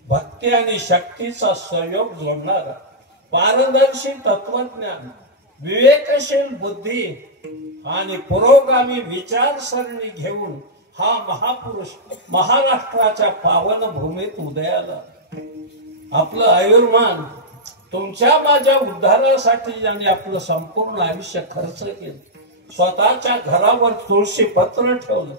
भक्ती आणि शक्तीचा सहयोग जोडणारा पारदर्शी तत्वज्ञान, विवेकशील बुद्धी आणि पुरोगामी विचारसरणी घेऊन हा महापुरुष महाराष्ट्राच्या पावन भूमीत उदयाला. आपलं आयुर्मान तुमच्या माझ्या उद्धारासाठी ज्याने आपलं संपूर्ण आयुष्य खर्च केलं, स्वतःच्या घरावर तुळशी पत्र ठेवलं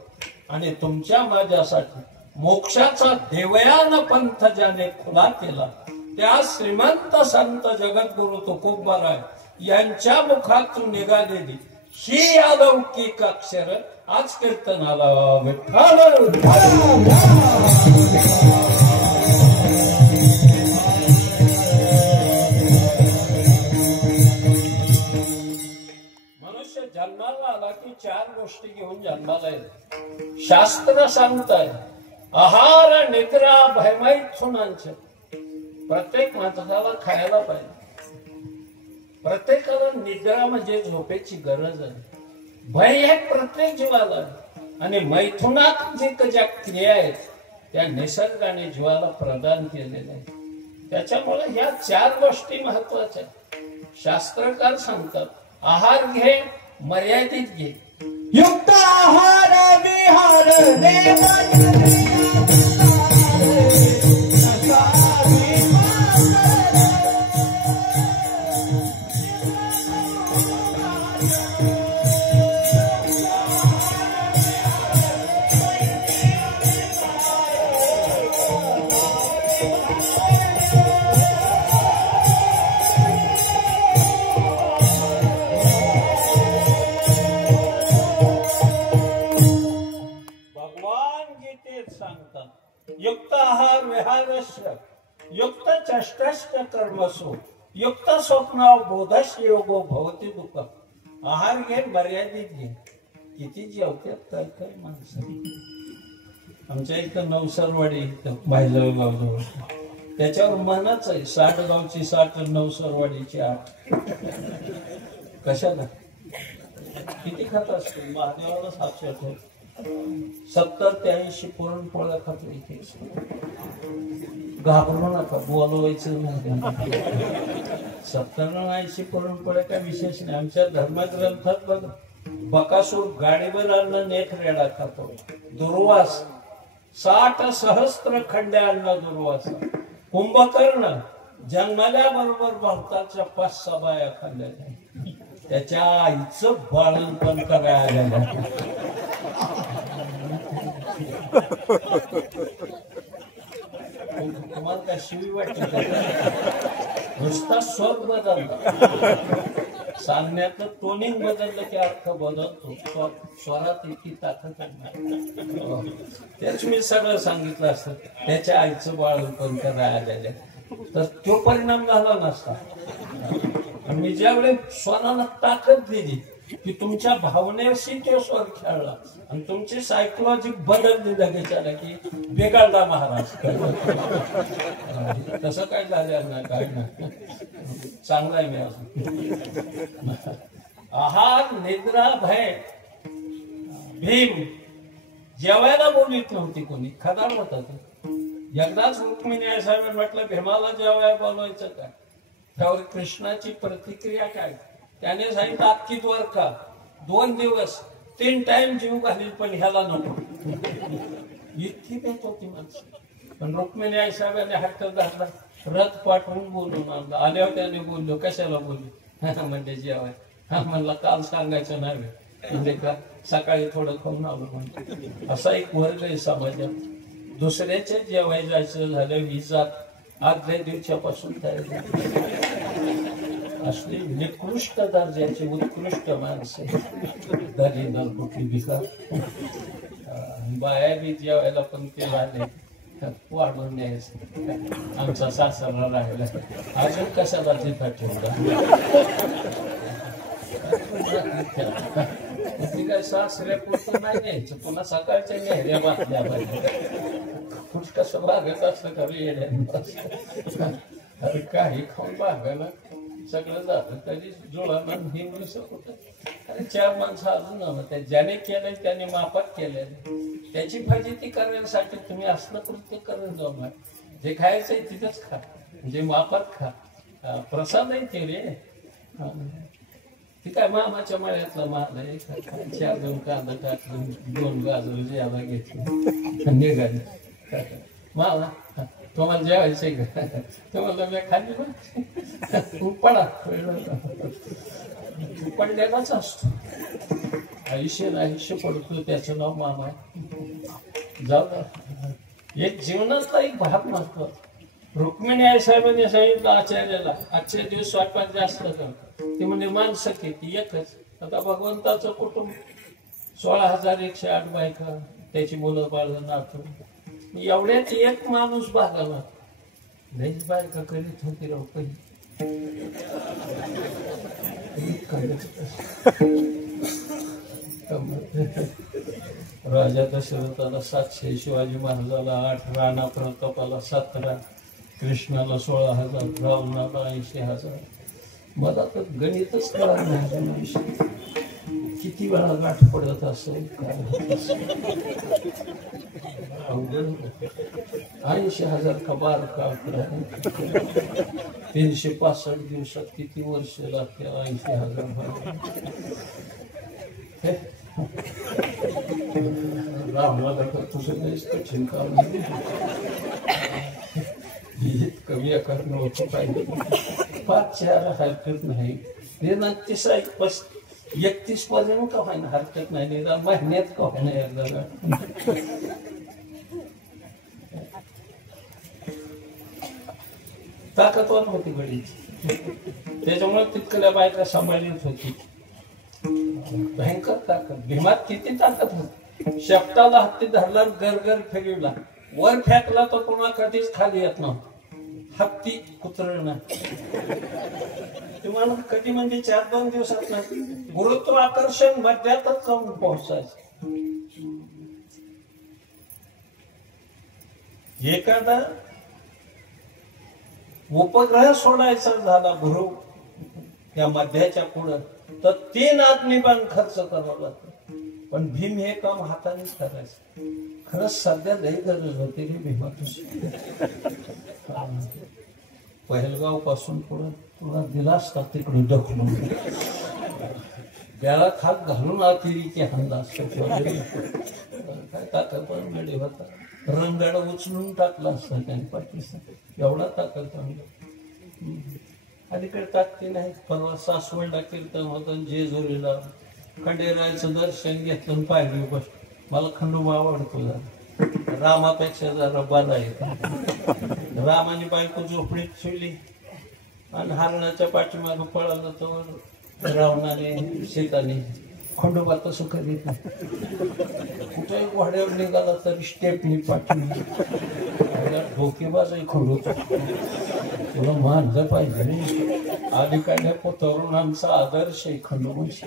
आणि तुमच्या माझ्यासाठी मोक्षाचा देवयान पंथ ज्याने खुला केला, त्या श्रीमंत संत जगद्गुरु तुकोबाराय यांच्या मुखातून निघालेली ही अलौकिक अक्षर आज कीर्तनाला विठ्ठल मनुष्य जन्माला आला की 4 गोष्टी घेऊन जन्माला येतो. शास्त्र सांगताय आहार निद्रा भयमैथुनांचे. प्रत्येक माणसाला खायला पाहिजे, प्रत्येकाला निद्रा म्हणजे झोपेची गरज आहे. भय हे प्रत्येक जीवाला आहे आणि मैथुनात ज्या क्रिया आहेत त्या निसर्गाने जीवाला प्रदान केलेल्या आहेत. त्याच्यामुळे या 4 गोष्टी महत्वाच्या आहेत. शास्त्रकार सांगतात आहार घे, मर्यादित घे. युक्त आहार विहार युक्त आहार विहारस्य युक्त चष्टश्च कर्मसु युक्त स्वप्नाव बोधस्य योगो भवती दुःख. आहार घे, मर्यादित घे. किती जेवतात काय काय माणसं. आमच्या इथं नवसरवाडी इथं बायजवळ त्याच्यावर मनच आहे 60 गावची 60 नवसरवाडीची 8. कशाला किती खात असतो महादेवाला 700 70 ते 80 पुरणपोळ्या खातो इथे. घाबरू नका, बोलवायचं नाही. 70 आणि 80 पुरणपोळ्या काय विशेष नाही. आमच्या धर्मग्रंथात बघ बकासूर गाडीवर आणलं नेक रेडा खातो. दुर्वास 60 सहस्त्र खंड्या आणला दुर्वास. कुंभकर्ण जन्मल्याबरोबर भारताच्या 5-6 बाया खाल्ल्या. त्याच्या आईचं बाळणपण करायला तुम्हाला काय शिवी वाटते? नुसता स्वर बदलला, सांगण्याचं टोनिंग बदललं की अर्थ बदलतो. स्वरात इतकी ताकद आहे. तेच मी सगळं सांगितलं असतं त्याच्या आईचं बाळणपण करायला तर तो परिणाम झाला नसता. मी ज्यावेळी स्वराला ताकद दिली की तुमच्या भावनेशी तो स्वर खेळला आणि तुमची सायकोलॉजी बदलली लगेच आला की बिघडला महाराज. तसं काय झालं ना, काय ना, चांगला आहे मी अजून. आहार निद्रा भय भीम जेवायला बोलत नव्हती कोणी, खदाड होता. एकदाच रुक्मिणी साहेब म्हटलं भीमाला जेवायला बोलवायचं काय? त्यावर कृष्णाची प्रतिक्रिया काय? त्याने सांगितलं अख्खी द्वारका 2 दिवस 3 टाइम जीव घालील पण ह्याला नको. इतकी भेट होती माणसं. पण रुक्मिणी आई साहेबांनी हट्ट धरला, रथ पाठवून बोलून आणला. आल्यावर त्याने बोललो कशाला बोललो? म्हणजे जेवाय. म्हणला काल सांगायचं नाही म्हणजे का सकाळी थोडं खाऊन आलो म्हणजे असा एक वर्ग आहे समाजात. दुसऱ्याच्या जेवाय जायचं झालं विजात आदल्या दिवसापासून तयारी असली निकृष्ट दर्जाची उत्कृष्ट माणसे दलिंदर कुठली भिकार बाया बी जेवायला पण ते झाले वाढवून द्यायचं. आमचा सासरा राहिला अजून कशाला तिथं ठेवला ती काय सासऱ्या पुरतं नाही न्यायचं पुन्हा सकाळच्या न्यायल्या बातल्या पाहिजे कुठ कसं भागत असतं खरं येण्या अरे काही खाऊन भागायला सगळं झालं तरी जुळाला हिंदू कुठं. अरे 4 माणसं अजून नव्हत्या ज्याने केलंय त्याने मापात केलेलं त्याची फजिती करण्यासाठी तुम्ही असलं कृत्य करत जाऊ नका. जे खायचंय तिथंच खा जे मापात खा. प्रसाद आहे ते रे ती काय मामाच्या मळ्यातला माल आहे. 4 कांदा टाकून 2 गाजर ज्याला घेतलं निघाले मामा तुम्हाला जेवायचंय का तुम्हाला मी खाली पडा पडलेलाच असतो. आयुष्य पडतो त्याचं नाव मामा. जाऊ द्या एक जीवनातला एक भाग महत्वाचा. रुक्मिणी आई साहेबांनी सांगितलं आचार्याला आजच्या दिवस स्वयंपाक जास्त कर ती म्हणजे माणसं किती एकच. आता भगवंताचं कुटुंब 16,108 बायका त्याची मुलं बाळ नातू एवढ्यात एक माणूस भागाला लईच बायका करीत होती राव पहिली. राजा दशरथाला 700 शिवाजी महाराजाला 8 राणा प्रतापाला 17 कृष्णाला 16,000 रावणाला 80,000. मला तर गणितच कळत नाही किती वेळा गाठ पडत असेल काय 80,000 का 12 का 365 दिवसात किती वर्ष लागते 80,000 रामाला तर तुझं काहीच कठीण काम कमी करणं होतं पाहिजे 5-4 हरकत नाही निदान 31 पर्यंत का व्हायना हरकत नाही निदान महिन्यात का व्हायना एकदा ताकदवान होती बडीची त्याच्यामुळे तितकल्या बायका सांभाळलीच होती. भयंकर ताकद भीमात किती ताकद होती. शेपटाला हत्ती धरला गरगर फिरवला वर फेकला तर पुन्हा कधीच खाली येत नव्हता. हत्ती कुत्रणं तुम्हाला कधी म्हणजे 4-2 दिवसात नाही गुरुत्व आकर्षण मध्यातच जाऊन पोहोचायचं. एखादा उपग्रह सोडायचा झाला गुरु या मध्याच्या पुढं तर 3 आत्मनिबाण खर्च करावा लागतो. पण भीम हे काम हातानेच करायचं. खरंच सध्या लई गरज होती रे भीमातून. पहलगाव पासून पुढे तुला दिला असता तिकडून ढकलून त्याला खात घालून अतिरिक्त हल्ला असतो काय ताकद पण मिळेल होता. रंगाड उचलून टाकला असता त्याने पाकिस्तान एवढा ताकद चांगला. अलीकडे ताकदी नाही. परवा सासवडला कीर्तन होतं जेजुरीला खंडेरायाचं दर्शन घेतलं पाहिजे बस. मला खंडोबा आवडतो जरा रामापेक्षा जरा बाला येत. रामाने बायको झोपडीत ठेवली आणि हरणाच्या पाठीमागं पळालं तर रावणाने सीताने खंडोबा तसं करीत नाही. कुठेही घोड्यावर निघाला तरी स्टेपनी पाठवली धोकेबाज आहे खंडोबा तुला मानलं पाहिजे. आधी काय तरुणांचा आदर्श आहे खंडोबाशी.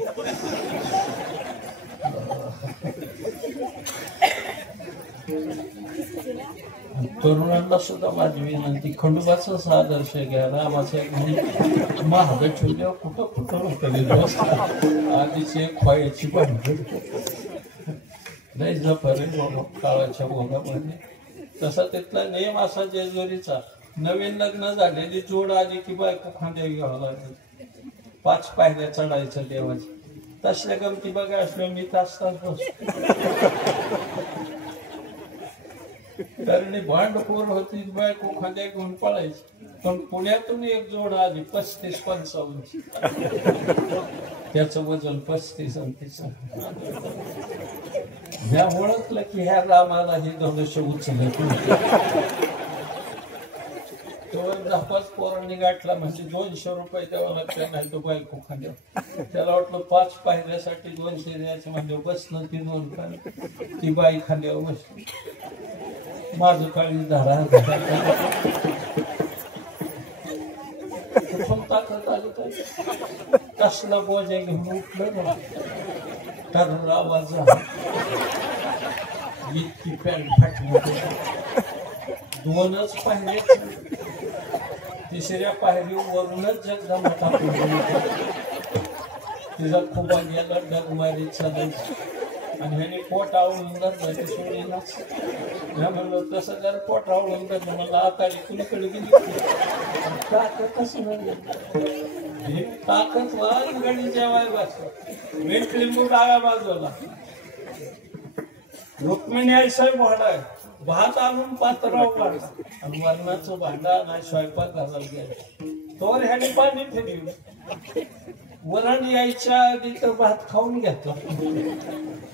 तरुणांना सुद्धा माझी विनंती खंडोबाचाच आदर्श घ्या. रामाचा एक महाग ठेवल्यावर कुठं आधीची एक पायाची भांडण नाही जपरे काळाच्या भोगामध्ये. तसा तिथला नियम असा जेजुरीचा नवीन लग्न झालेली जोड आली की बायको खांद्या घ्यावं लागेल. 5 पायऱ्या चढायचं देवाची. तसल्या गमती बघा असल्या मी तास बसतो. कारण भांडखोर होती बायको खांद्या घेऊन पळायची. पण पुण्यातून एक जोड आली 35-55 त्याचं वजन 35 आणि तिचं ह्या ओळखलं की ह्या रामाला हे धनुष्य उचलत तो 10-5 पोरांनी गाठला म्हणजे 200 रुपये द्यावं लागतं, नाही तो बायको खांद्यावर. त्याला वाटलं 5 पायऱ्यासाठी 200 द्यायचं म्हणजे बसणं ती 2 पायऱ्या, ती बाई खांद्यावर बसली. माझं काळी धारा ताकद आली तर कसला बोजा घेऊन उठलं तर आवाज इतकी पॅन्ट फाटली. 2च पायऱ्या, तिसऱ्या पायरीवरूनच जगदंबा टाकून तिचा खुबा गेला डगमारी चालायची आणि ह्याने पोट आवळून धरलं सोडीलाच. ह्या म्हणलं तसं जर पोट आवळून धरलं मला आताली कुणीकडे गेली ताकद कसं म्हणलं ताकद वाज गाडी जेवाय बस मीठ लिंबू डाव्या बाजूला. रुक्मिणी आई साहेब भाडा भात आणून पात्राव काढला आणि वरणाचं भांडा नाही स्वयंपाक घालायला गेला तोवर ह्याने पाणी फिरवलं. वरण यायच्या आधी तर भात खाऊन घेतला.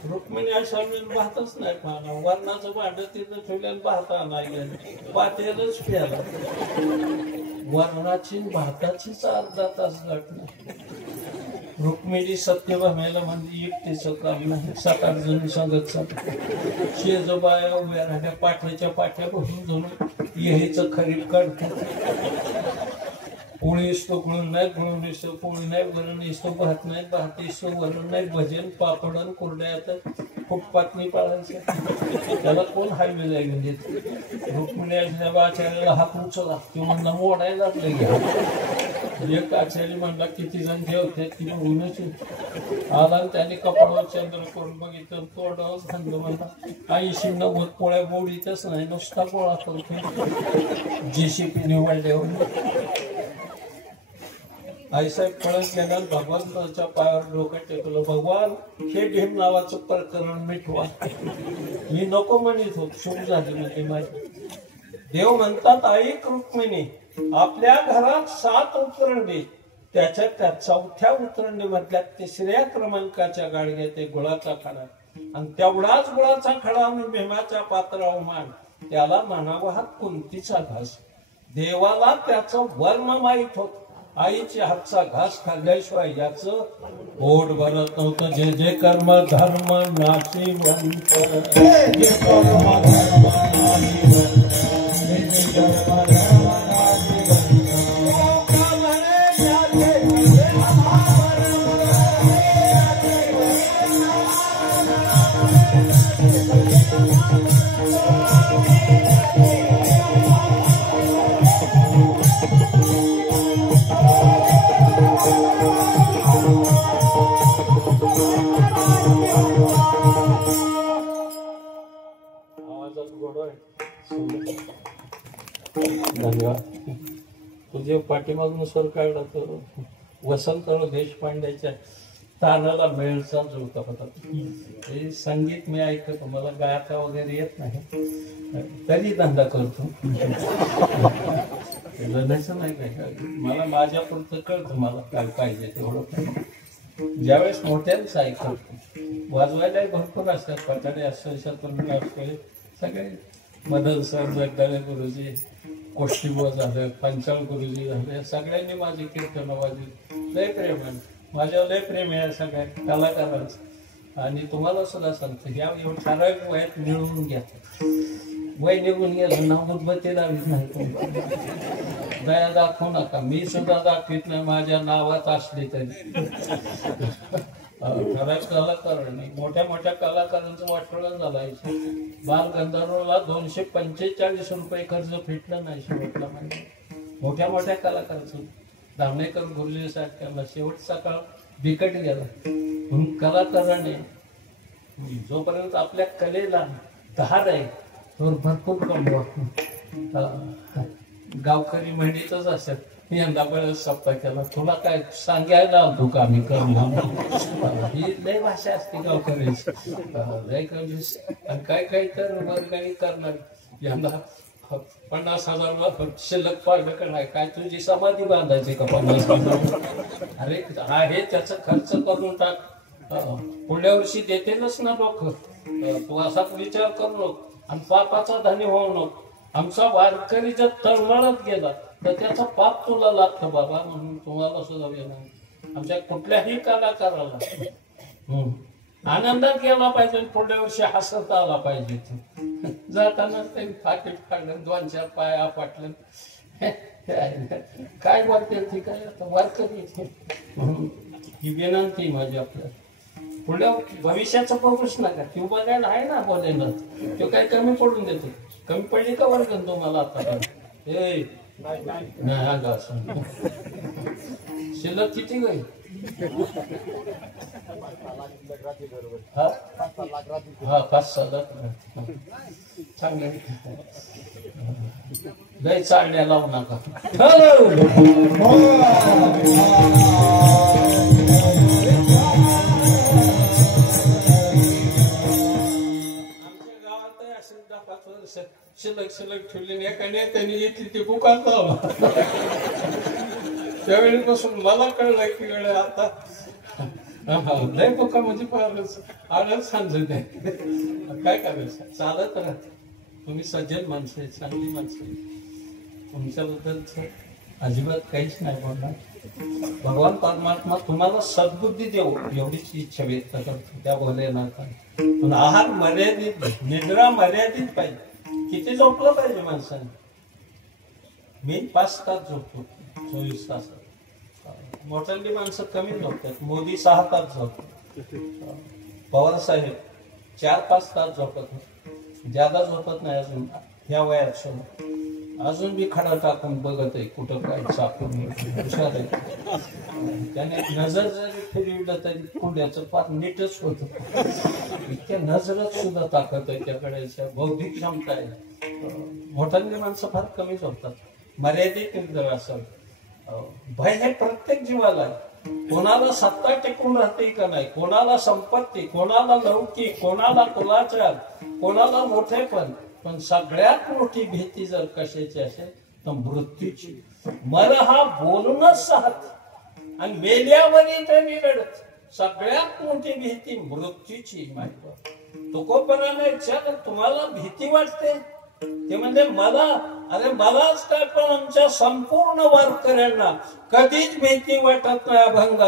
रुक्मिणी आई साहेब भातच नाही खाला, वरणाचं भांड तिथं ठेवलं भात आणायला पातेलच प्याला. वरणाची भाताचीच अर्धा तास गाठला. रुक्मिणी सत्यभामेला म्हणजे एकटीचं काम नाही, 7-8 जणी सांगत चालत. शेजोबाया उभ्या राहत्या पाठ्याच्या पाठ्या बसून जाऊन येहीचं खरीप काढतो. पोळी असतो गुळून नाही, गुळून असतो पोळी नाही, वरण असतो भात नाही, भात असतो वरण नाही, भजन पापडन कुरड्या आता फुटपातनी पाळायचं. त्याला कोण हायवे लागून देत. रुक्मिणी आचार्याला हात उचला तो म्हणला मोडायला लागले घ्या. एक आचार्य म्हणला किती जण ठेवते ती बघूनच आला आणि त्याने कपाळावर चंद्र करून बघितलं तोंडावर सांगलं म्हणला 80-90 पोळ्या गोडीतच नाही नुसता गोळा करतो JCP निवडल्यावर. आईसाहेब पळत गेला भगवंताच्या पायावर डोकं टेकलं. भगवान हे भीम नावाचं प्रकरण मिटवा. मी नको म्हणत होत सुरू झाली म्हणजे माझी. देव म्हणतात ऐक रुक्मिणी आपल्या घरात 7 उतरंडी त्याच्या त्या 4थ्या उतरंडी मधल्या 3ऱ्या क्रमांकाच्या गाडग्यात एक गुळाचा खडा आणि तेवढाच गुळाचा खडा आणि भीमाच्या पात्रावर मान त्याला म्हणावा हा कुंतीचा घास. देवाला त्याचं वर्ण माहीत होत. आईच्या हातचा घास खाल्ल्याशिवाय याचं पोट भरत नव्हतं. जे जे कर्म धर्म नाशिवंत, जे कर्म धर्म नाशिवंत, जे कर्म धर्म तुझे पाठीमागून स्वर काढला तर वसंतराव देशपांड्याच्या तानाला मेळचा जुळता होता. हे संगीत मी ऐकतो, मला गायता वगैरे येत नाही तरी धंदा करतो. लढायचं नाही काय, मला माझ्या पुरतं कळतं मला काय पाहिजे तेवढं. ज्यावेळेस मोठ्याच ऐकतो. वाजवायला भरपूर असतात, पठाडे असतो, शत्रुघ्न असतो, सगळे मदन सर, जगदाळे गुरुजी, कोष्टीबुवा झालं, पंचाळ गुरुजी झाले, सगळ्यांनी माझी कीर्तनं वाजली. लय प्रेम आहे माझ्यावर, लय प्रेम आहे सगळ्या कलाकारांचं. आणि तुम्हाला सुद्धा सांगतो या ठराविक वयात मिळवून घ्या. वय निघून गेलं ना उद्बत्ती लावीत नाही. दया दाखवू नका, मी सुद्धा दाखवित नाही माझ्या नावात असली तरी. ठराविक कलाकार नाही, मोठ्या मोठ्या कलाकारांचं वाटोळं झालं. बाल गंधर्वला 245 रुपये खर्च फिटलं नाही शेवटला. म्हणजे मोठ्या मोठ्या कलाकारांचं दामणेकर गुरुजी सारख्याला शेवटचा काळ बिकट गेला. म्हणून कलाकाराने जोपर्यंत आपल्या कलेला धार आहे तर भरपूर कमवा. गावकरी म्हणीतच असतात यंदा बरंच सप्ताह केला, तुला काय सांगायला आलतो का आम्ही करणार. ही लय भाषा असते गावकऱ्याची, लय कमी. आणि काय काय तर वर्गाने करणार. यंदा 50,000 शिल्लक पाडलं नाही काय तुझी समाधी बांधायची का 50,000? अरे आहे त्याचा खर्च करून टाक. पुढल्या वर्षी देतीलच ना लोक. तू असा विचार करू नको आणि पापाचा धनी होऊ नको. आमचा वारकरी जर तळमळत गेला तर त्याचा पाप तुला लागतं बाबा. म्हणून तुम्हाला सुद्धा नाही आमच्या कुठल्याही कलाकाराला आनंदात गेला पाहिजे. पुढल्या वर्षी हसत आला पाहिजे. जाताना त्यांनी पाकिट काढलं 2-4 पाय आपटलं. काय बोलते ती काय आता वारकरी ही विनंती माझी आपल्याला. पुढल्या भविष्याचं बघूच नका. ती बघायला आहे ना बोलायला तो काय कमी पडून देतो. कमी पडली का वर्गण तुम्हाला आता? नाही हा असं शिल्लक किती गई? हा 5-6 लाख चांगले. लय चालण्या लावू नका. शिल्लक ठेवली एकाने त्यांनी येतली ती बुकात त्यावेळीपासून मला कळलं की वेळ आता लय बुकामध्ये आलंच समजत आहे. काय करायचं चालत राहत. तुम्ही सज्जन माणसं आहे चांगली माणसं आहे. तुमच्याबद्दल अजिबात काहीच नाही बोलणार. भगवान परमात्मा तुम्हाला सद्बुद्धी देऊ एवढीच इच्छा व्यक्त करतो त्या भोलेनाथ. पण आहार मर्यादित निद्रा मर्यादित पाहिजे. किती झोपलं पाहिजे माणसाने? मी 5 तास झोपतो 24 तासात. मोठ्यांनी माणसं कमी झोपतात. मोदी 6 तास झोपतात. पवार साहेब 4-5 तास झोपत. ज्यादा झोपत नाही अजून ह्या वयात. सोबत अजून बी खडा टाकून बघत आहे कुठं काय चाकून. हुशार आहे. त्याने नजर जरी फिरवलं तरी कुंड्याचं पार नीटच होत. इतक्या नजरच सुद्धा ताकद आहे त्याकडे. बौद्धिक क्षमता आहे. मोठ्यांनी माणसं फार कमी झोपतात. मर्यादित निद्रा असावी. भय हे प्रत्येक जीवाला आहे. कोणाला सत्ता टिकून राहते का नाही, कोणाला संपत्ती, कोणाला लौकिक, कोणाला कुलाचार, कोणाला मोठेपण. पण सगळ्यात मोठी भीती जर कशाची असेल तर मृत्यूची. मर हा बोलूनच साहत आणि मेल्यावरही त्यांनी रडत. सगळ्यात मोठी भीती मृत्यूची. माहिती तुकोपणाने विचार तुम्हाला भीती वाटते ते म्हणजे मला. अरे मलाच काय पण आमच्या संपूर्ण वारकऱ्यांना कधीच भीती वाटत नाही. अभंग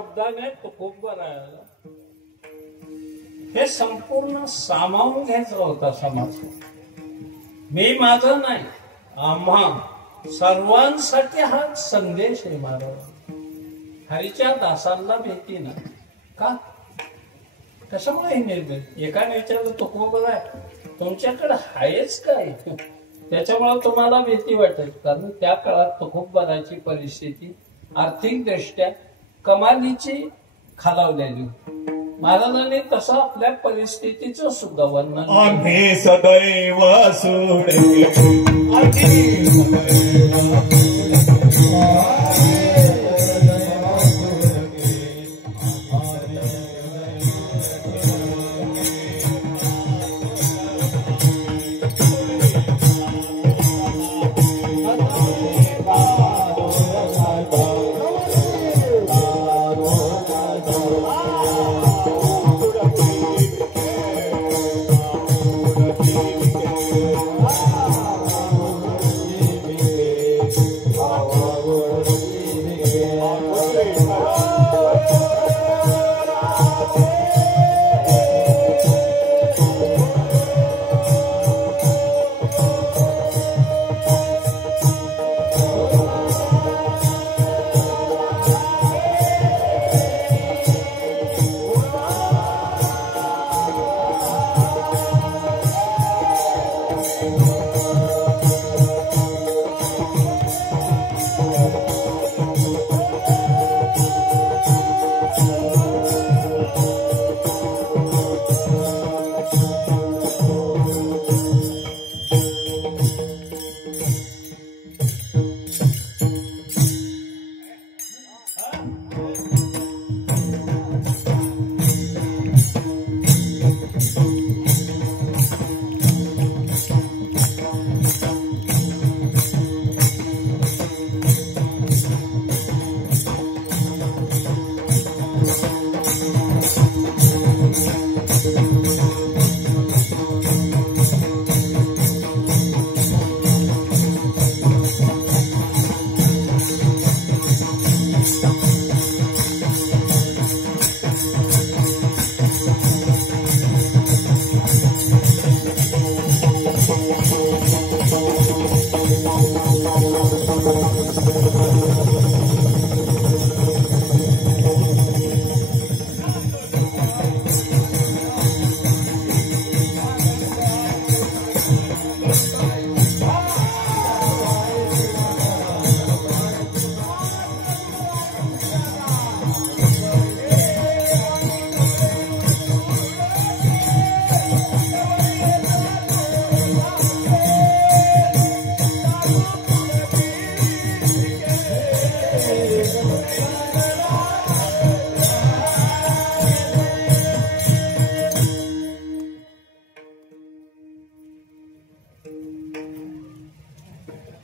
शब्दाने तुकोबा राहायला हे संपूर्ण सामावून घ्यायचा होता समाज. मी माझं नाही, आम्हा सर्वांसाठी हा संदेश आहे महाराज. हरीच्या दासांना भीती ना का, कशामुळे हे निर्णय. एकाने विचारलं तुकोबा आहे तुमच्याकडे आहेच काय, त्याच्यामुळे तुम्हाला भीती वाटेल. कारण त्या काळात तुकोबाची परिस्थिती आर्थिक दृष्ट्या कमालीची खालावलेली. महाराजांनी तसं आपल्या परिस्थितीचं सुद्धा वर्णन केलं. आम्ही सदैव सोडले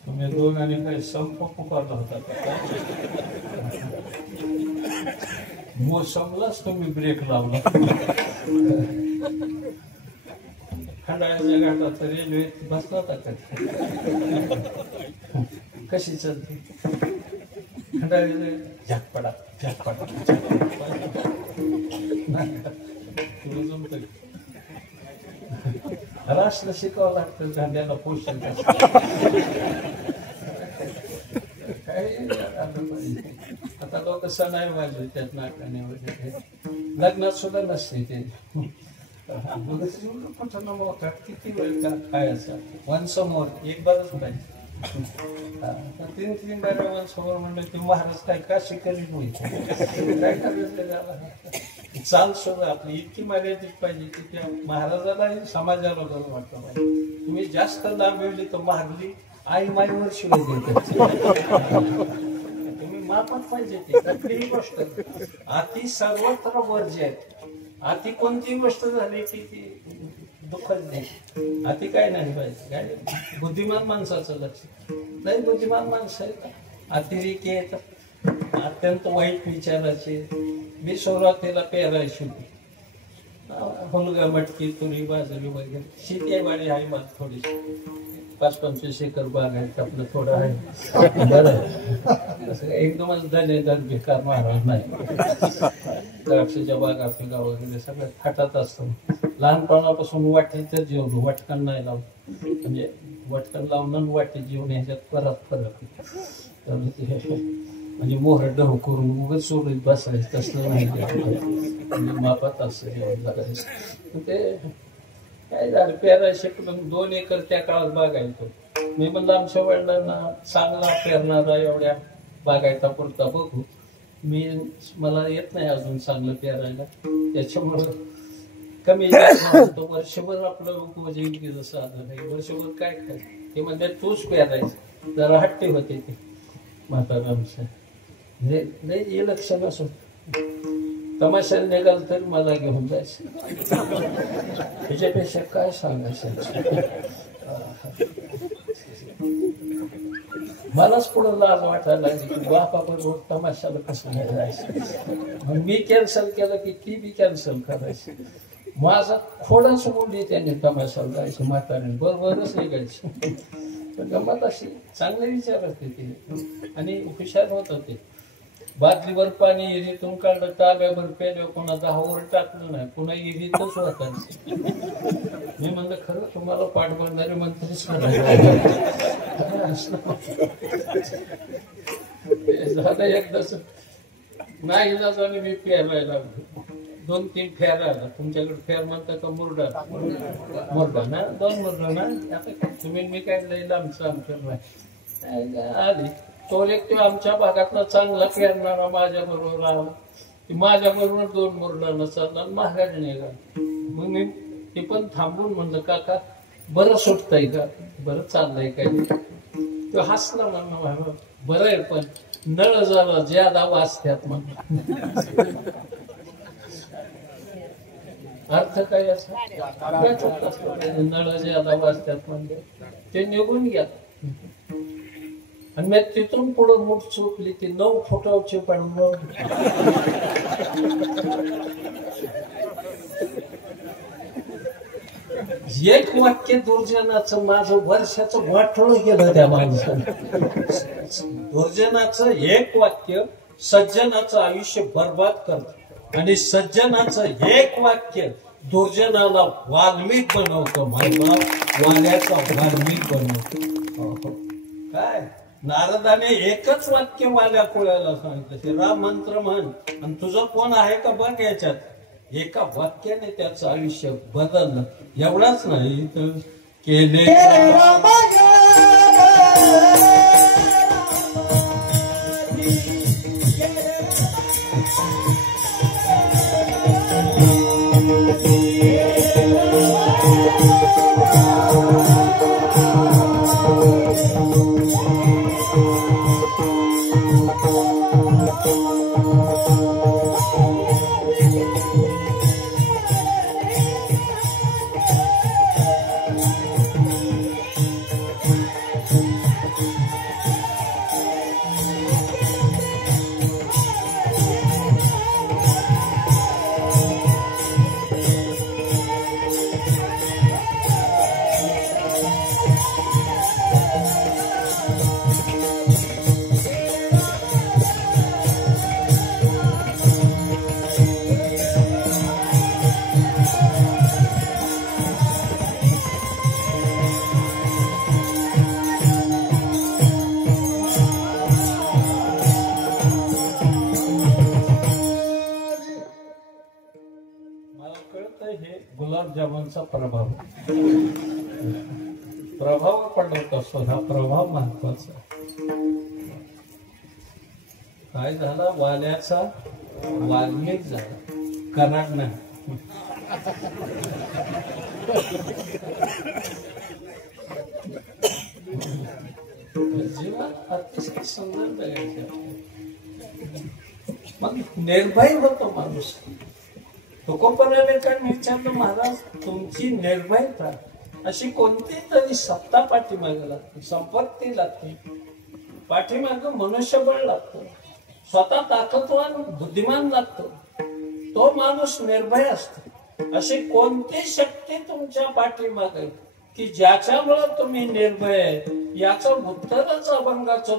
तुम्ही दोघांनी काही संप पुकारला होता का? मोसमलाच तुम्ही ब्रेक लावला. खंडाळ्याच्या घाटात रेल्वे बसला होता का? कशी चालते खंडाळ्याचे झटपडा झटपडा तुला जमत राष्ट्र शिकावं लागतं गांध्याला पोषण आता लोक सणाई वाजले त्यात नाकाने वगैरे लग्नात सुद्धा नसते ते मोठा किती वेळ का काय असं वन समोर एक बारच पाहिजे. तीन तीन बारा वन समोर म्हणलं की महाराज काय का शिकली होईल काय करायचं चाल सुद्धा आपली इतकी मर्यादित पाहिजे की त्या महाराजाला समाजाला वाटतं पाहिजे. तुम्ही जास्त लाभ मिळली तर मारली आई माईवर शिवाय देतात. तुम्ही मापात पाहिजे ते कुठलीही गोष्ट अति सर्वत्र वर्ज्य आहेत. अति कोणतीही गोष्ट झाली की ती दुःखच नाही. अति काय नाही पाहिजे. काय बुद्धिमान माणसाचं लक्ष नाही. बुद्धिमान माणसं आहेत अतिरेकी आहेत अत्यंत वाईट विचाराचे. मी सुरुवातीला पेरायची होती हुलगा मटकी तुरी बाजरी वगैरे शेती वाडी आहे मला थोडीशी 5-25 एकर बाग आहे आपलं थोडं आहे बरं आहे. असं एकदमच दलेदार बेकार महाराज नाही. द्राक्षाच्या बागा पिका वगैरे सगळं थाटात असतं. लहानपणापासून वाटेचं जेवण वाटकण नाही लावून, म्हणजे वाटकण लावून वाटे जेवण ह्याच्यात फरक म्हणजे मोहर डहू करून उगत सोडून बसायचं तसलं नाही. म्हणजे मापात असं जेवण लागायचं. ते काय झालं पेराय शिकून 2 एकर त्या काळात बागायचो. मी म्हणलं आमच्या वडिलांना चांगला पेरणारा एवढ्या बागायता पुरता बघू. मला येत नाही अजून चांगलं पेरायला, त्याच्यामुळं कमी वर्षभर आपलं उपजीविके जसं आलं नाही. वर्षभर काय खायचं ते म्हणजे तूच पेरायचं. जरा हट्टी होते ते म्हातारा आमचं. नाही हे लक्ष नसो तमाशाला निघाल तर मला घेऊन जायचं. ह्याच्यापेक्षा काय सांगायचं. मलाच पुढं लाज वाटायला लागली की बापाबरोबर तमाशाला कसं नाही जायचं. मग मी कॅन्सल केलं की ती बी कॅन्सल करायची. माझा खोडाच मुंडी त्याने तमाशाला जायचं. म्हाताऱ्याने बरोबरच निघायची. पण गमत अशी चांगले विचार असते ते आणि हुशार होत होते. बादलीवर पाणी इरीतून काढलं, ताब्यावर पेल्यावर पुन्हा 10 वर टाकलं नाही, पुन्हा इरीतच वाटायचं. मी म्हणलं खरं तुम्हाला पाठबंधारे मंत्रीच झालं एकदाच नाही जाऊन मी पेरायला लागलो. 2-3 फेर आला. तुमच्याकडे फेर म्हणता का मुरडा ना 2 मुरडा ना. आता तुम्ही मी काय लई लांबचं आमच्या आली तो एक तो आमच्या भागातला चांगला पेरणारा माझ्या बरोबर आला. माझ्या बरोबर 2 मुरडानं चालला महागाडी निघाला. मग मी ते पण थांबून म्हणलं काका बरं सुटतंय का, बरं चाललंय काय. तो हसला म्हणलं बरं आहे पण नळ जरा ज्यादा वाचत्यात म्हणलं. अर्थ काय असा नळ ज्यादा वाचत्यात म्हणजे ते निघून घ्या. आणि मी तिथून पुढं मूठ चुकली ती 9 फुटावची पण एक वाक्य दुर्जनाचं माझं वर्षाचं वाटोळं गेलं त्या माणसानं. दुर्जनाचं एक वाक्य सज्जनाचं आयुष्य बर्बाद करत आणि सज्जनाचं एक वाक्य दुर्जनाला वाल्मिक बनवतं. म्हणला वाल्याचा वाल्मिक बनवतो. काय नारदाने एकच वाक्य वाल्या कुळ्याला सांगितलं ते राम मंत्र म्हण आणि तुझं कोण आहे का बघ याच्यात. एका वाक्याने त्याचं आयुष्य बदललं. एवढाच नाही तर केले गुलाबजामुनचा प्रभाव पडत असतो. हा प्रभाव महत्वाचा. काय झाला वाल्याचा वाल्मिक झाला कराड नाही. जीवनात अतिशय सुंदर बघायचं. मग निर्भय होतो माणूस. तुकोपराने काय विचारलं महाराज तुमची निर्भयता अशी कोणती तरी सत्ता पाठीमागे लागते, संपत्ती लागते, पाठीमाग मनुष्यबळ लागतं, स्वतः ताकदवान बुद्धिमान लागतो, तो माणूस निर्भय असतो. अशी कोणती शक्ती तुमच्या पाठीमागे की ज्याच्यामुळे तुम्ही निर्भय आहे, याचा उत्तरच अभंगाचं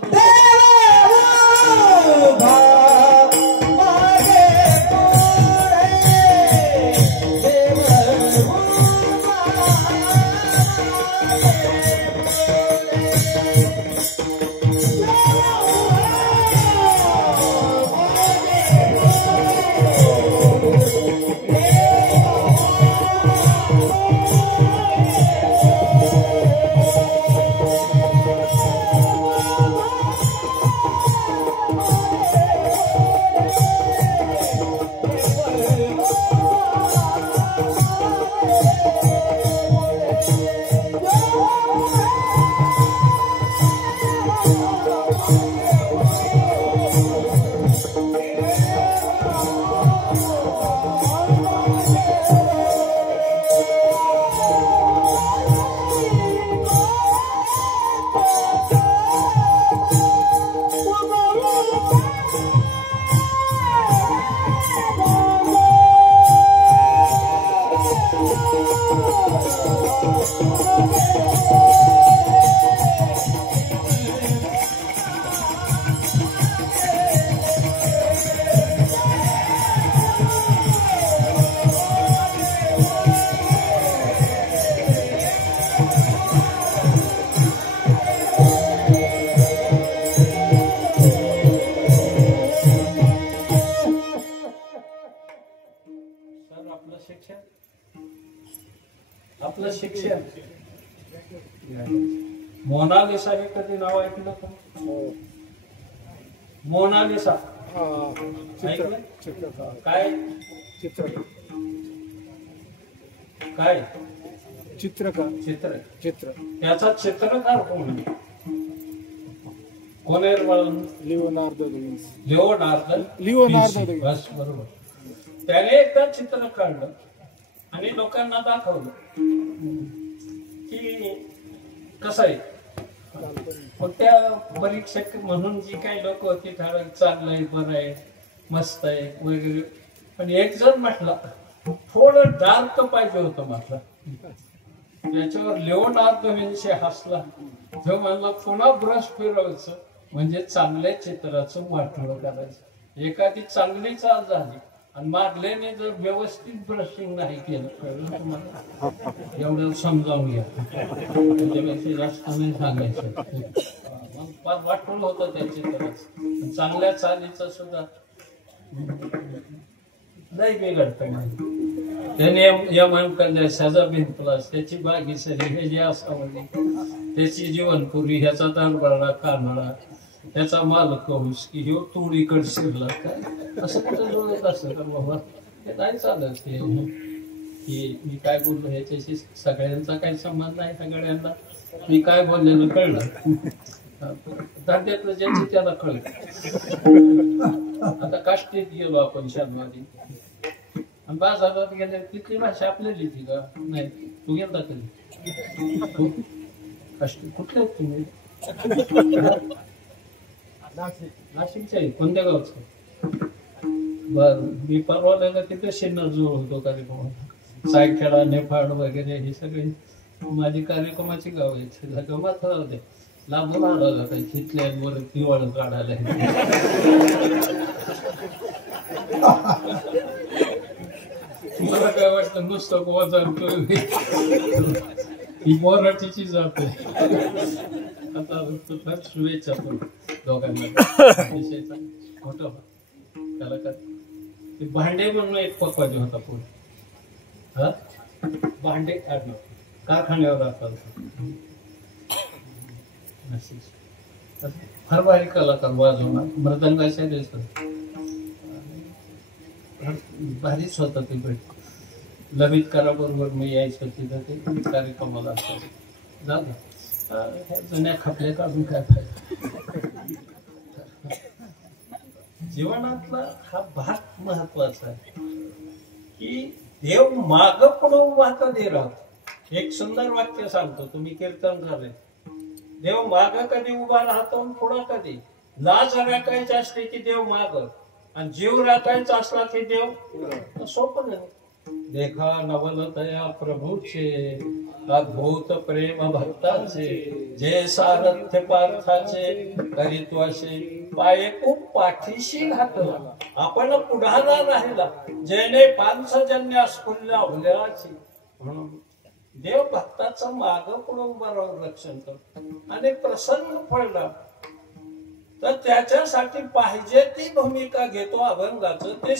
आपलं शिक्षण. मोनालिसा हे कधी नाव ऐकलं का? मोनालिसा ऐकलं? काय काय चित्रकार चित्र त्याचा चित्रकार कोण आहे लिओनार्दो बस बरोबर. त्याने एकदा चित्र काढलं आणि लोकांना दाखवलं की कसं आहे. मग त्या परीक्षक म्हणून जी काही लोक होती ठरवलं चांगलंय, बरं आहे, मस्त आहे वगैरे. पण एक जण म्हटला थोडं डार्क पाहिजे होतं म्हटलं. त्याच्यावर लिओनार्दो विन्सी हसला. तो म्हणला पुन्हा ब्रश फिरवायचं म्हणजे चांगल्या चित्राचं वाटोळं करायचं. एखादी चांगली चाल झाली आणि मागल्याने जर व्यवस्थित ब्रशिंग नाही केलं, कळलं तुम्हाला? एवढं समजावून घ्या, त्याच्यापेक्षा जास्त नाही सांगायचं. फार वाटोळं होतं त्या चित्राचं. चांगल्या चालीचं सुद्धा नाही बिघडतं. त्याने यमन करण्या सजा बिनप्लास त्याची बागी सरी हे जे असावं, त्याची जीवनपूर्वी ह्याचा दानबळा कानडा, त्याचा मालक हुस की ह्यो तुळीकड शिरला. काय असं कुठं जोडत असतं का बाबा? हे नाही चालत. ते की मी काय बोललो ह्याच्याशी सगळ्यांचा काही संबंध नाही. सगळ्यांना मी काय बोललेलं कळलं. धंद्यातलं ज्याची त्याला कळलं. आता काष्टीत गेलो आपण शनिवारी आणि बाजारात गेले, तिथली भाषा आपल्याला येते का? नाही. तू गेला कधी? काष्टी कुठले तुम्ही? नाशिकचे आहे. कोणत्या गावचं? बर. मी परवाला तिथे शिन्नर जुळ होतो कार्यक्रम. सायखेडा, नेपाळ वगैरे हे सगळे माझी कार्यक्रमाची गाव आहेत. गमात होते. लांबून आला काही तिथल्यावर दिवाळ काढायला. मला काय वाटतं नुसतं गोवा जातो ही मराठीची जात आहे. आता शुभेच्छा पण दोघांना. मोठं त्याला काय ते भांडे म्हणून एक पकवाजी होता पुढे. हा भांडे काढणं कारखान्यावर राहतात. फार भारी कलाकार वाजवणार. मृदंगाच्या दिसत भारीच होता ते भेट. ललित कराबरोबर मी यायचं तिथं ते कार्यक्रमाला असतात. झालं जुन्या खपल्या काढून काय फायदा. जीवनातला हा भाग महत्वाचा आहे की देव माग पुढं वाहता दे राहतो. एक सुंदर वाक्य सांगतो, तुम्ही कीर्तन झाले. देव माग कधी उभा राहतो आणि पुढं कधी. लाज राखायची असते की देव माग, आणि जीव राखायचा असला की देव. सोपं नाही. देखा नवल दया प्रभूचे अद्भुत प्रेम भक्ताचे जे सारथ्य पार्थाचे करीत्वाशे पाये खूप पाठीशी घातला आपण पुढारा राहिला जेणे पांचजन्य स्फुल्ल्या हुल्याची म्हणून देव भक्ताचं माग पुढे उभं राहून रक्षण करतो आणि प्रसन्न पडला तर त्याच्यासाठी पाहिजे ती भूमिका घेतो अभंगाचं ते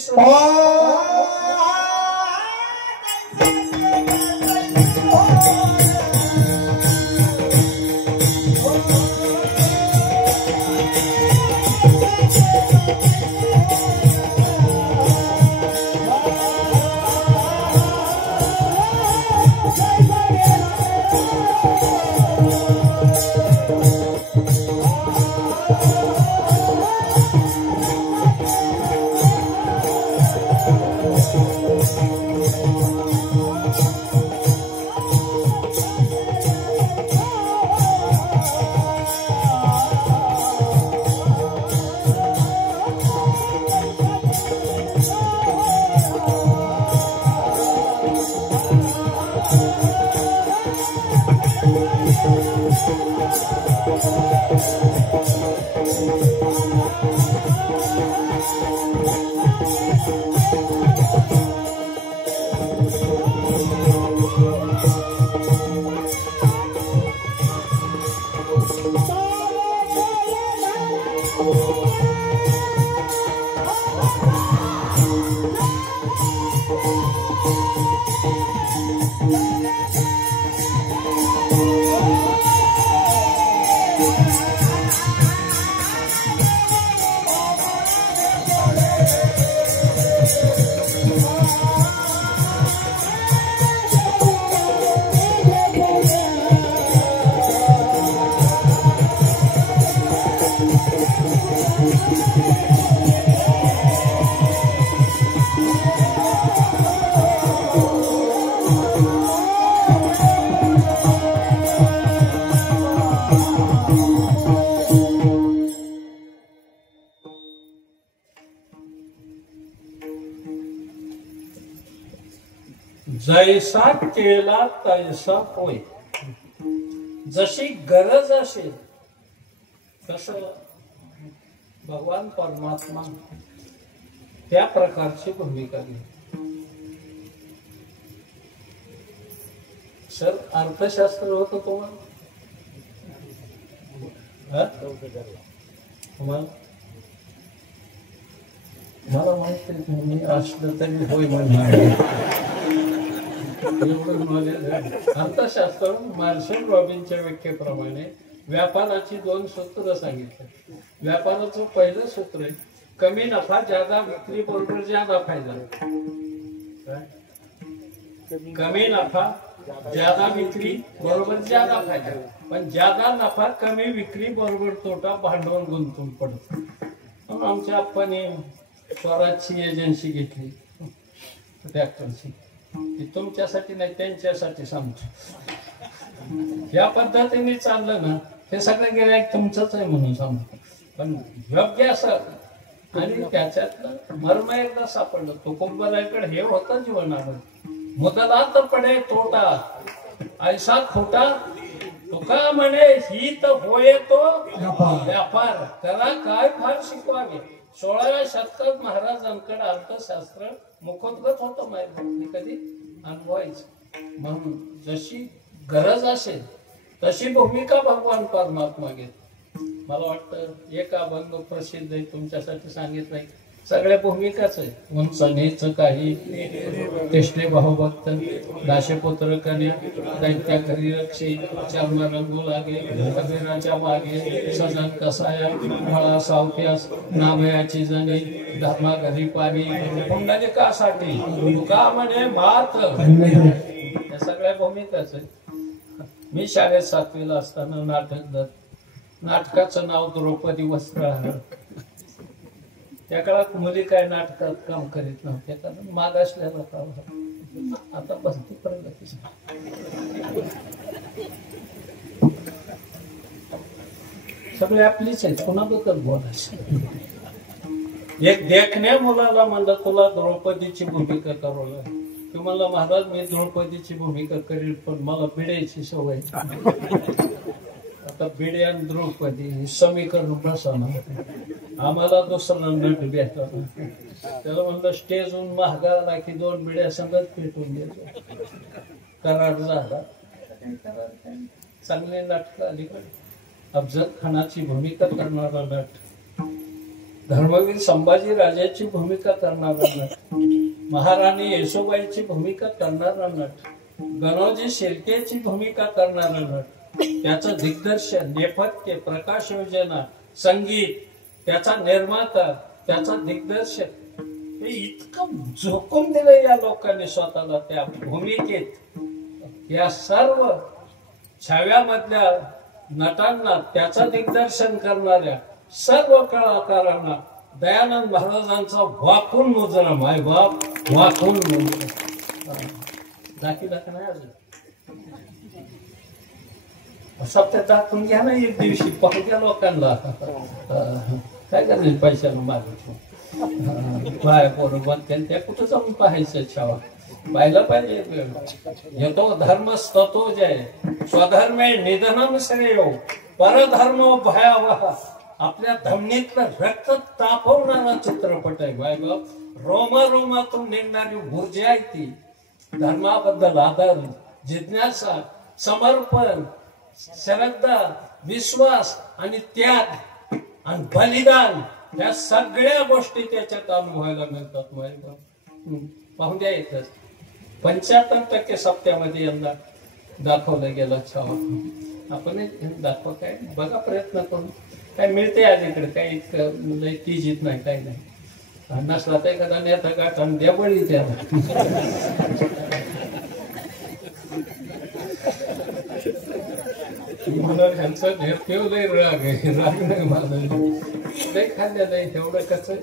जैसा केला तैसा होय जशी गरज असेल कसं भगवान परमात्मा त्या प्रकारची भूमिका घे सर अर्थशास्त्र होतं तुम्हाला मला माहित आहे मी असलं तरी होय म्हणणार अर्थशास्त्र मार्शल रॉबिनच्या व्याख्येप्रमाणे व्यापाराची दोन सूत्र सांगितले व्यापाराचं पहिलं सूत्र आहे कमी नफा ज्यादा विक्री बरोबर ज्यादा फायदा कमी नफा ज्यादा विक्री बरोबर ज्यादा फायदा पण ज्यादा नफा कमी विक्री बरोबर तोटा भांडवल गुंतून पडतो आमच्या आप्पाने स्वराजची एजन्सी घेतली ट्रॅक्टरची ती तुमच्यासाठी नाही त्यांच्यासाठी सांगतो या पद्धतीने चाललं ना हे सगळं गिऱ्हाईक तुमचंच आहे म्हणून सांगतो पण योग्य असं आणि त्याच्यातलं मर्म एकदा सापडलं तुकोबराकडे हे होतं जीवनावर मुदलात पडे तोटा ऐसा खोटा तुका म्हणे ही तर होय तो व्यापार करा काय फार शिकवावे 16व्या शतकात महाराजांकडे अर्थशास्त्र मुखोद्गत होतं माहिती कधी अनुभवायचं म्हणून जशी गरज असेल तशी भूमिका भगवान परमात्मा घेत मला वाटतं एक अभंग प्रसिद्ध आहे तुमच्यासाठी सांगितलंय सगळ्या भूमिकाच आहे उंच नीच काही तेष्टे भावभक्त दाशपुत्र कन्या दैत्या घरी रक्षी चर्म रंगू लागे कबीराच्या मागे सजन कसाया फळा सावत्यास नामयाची जणी धर्मा घरी पाणी पुंडलिकासाठी तुका म्हणे मात या सगळ्या भूमिकाच आहे मी शाळेत 7वीला असताना नाटकाचं नाव द्रौपदी वस्त्रहार त्या काळात मुली काय नाटकात काम करीत नव्हत्या कारण मागासलेला काळ आता बसती प्रगती सगळे आपलीच आहेत कोणाबद्दल बोलायचं एक देखण्या मुलाला म्हणलं तुला द्रौपदीची भूमिका करू की मला महाराज मी द्रौपदीची भूमिका करील पण मला बिड्याची सवय. आता बिडे आणि द्रौपदी हे समीकरण बसवणार. आम्हाला दुसरा नट भेटला. त्याला म्हणलं स्टेजहून महागा आला की 2 बिड्या संगत पेटून द्यायचो. करार झाला. चांगले नाटक अलीकडे. अफजल खानाची भूमिका करणारा नट, धर्मवीर संभाजी राजाची भूमिका करणारा नट, महाराणी येसुबाईची भूमिका करणारा नट, गणोजी शेळकेची भूमिका करणारा नट, त्याचं दिग्दर्शन, नेपथ्य, प्रकाश योजना, संगीत, त्याचा निर्माता, त्याचा दिग्दर्शक, हे इतकं झोकून दिलं या लोकांनी स्वतःला त्या भूमिकेत. या सर्व छाव्यामधल्या नटांना, त्याचं दिग्दर्शन करणाऱ्या सर्व कलाकारांना दयानंद महाराजांचा वाकून मुजरा, माय बाप वाकून मुजरा दाखी नाही अजून. सप्त्यात दाखवून घ्या ना एक दिवशी, पाहू द्या लोकांना. काय करायचं पैशाला मागितलं काय बरोबर त्या कुठं जाऊन पाहायचं छावा. पाहिलं पाहिजे. येतो धर्म स्ततो जय स्वधर्मे निधनम श्रेयो परधर्म भयावह. आपल्या धमनीतलं रक्त तापवणारा चित्रपट आहे बाय बाप. रोमातून निघणारी ऊर्जा आहे ती. धर्माबद्दल आदर, जिज्ञासा, समर्पण, श्रद्धा, विश्वास आणि त्याग आणि बलिदान, या सगळ्या गोष्टी त्याच्यात अनुभवायला मिळतात. पाहून द्या येतच. 75% सप्त्यामध्ये यंदा दाखवलं गेलं छावा. आपण दाखवा काय बघा, प्रयत्न करून. काय मिळते अलीकडे, काही इतकं तीजीत नाही, काही नाही. नसला तर एखादा नेता गाठा द्या बळी त्याला. मला ह्यांचा ठेव लय राग आहे. राग नाही मला लय खाल्लेलं आहे. तेवढं कसं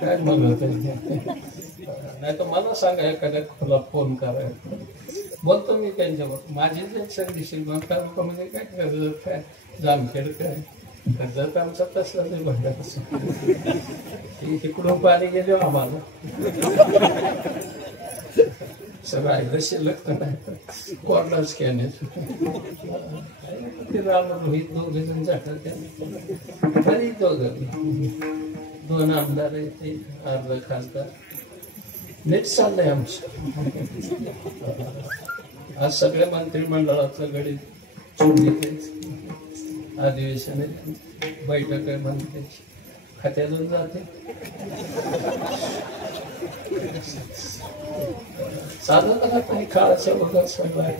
काय म्हणत नाही तर मला सांगा, एखाद्या खोला फोन करायला बोलतो मी त्यांच्यावर. माझी जे संदेश म्हणजे काय कर्जत काय जामखेड काय कर्जत आमचा तसला नाही भंडार. इकडून पाणी गेलो आम्हाला सगळं शिल्लक नाही. कॉर्नर स्कॅनर राम रोहित दोघे जण जातात. तरी दोन आमदार आहेत, ते अर्ध खासदार. नीट चाललंय आमचं. आज सगळ्या मंत्रिमंडळाचं गणित चोंडीचे अधिवेशन आहे, बैठक आहे, मंत्र्याची खात्यातून जाते. चालत राहत नाही काळाच्या बघा सगळं.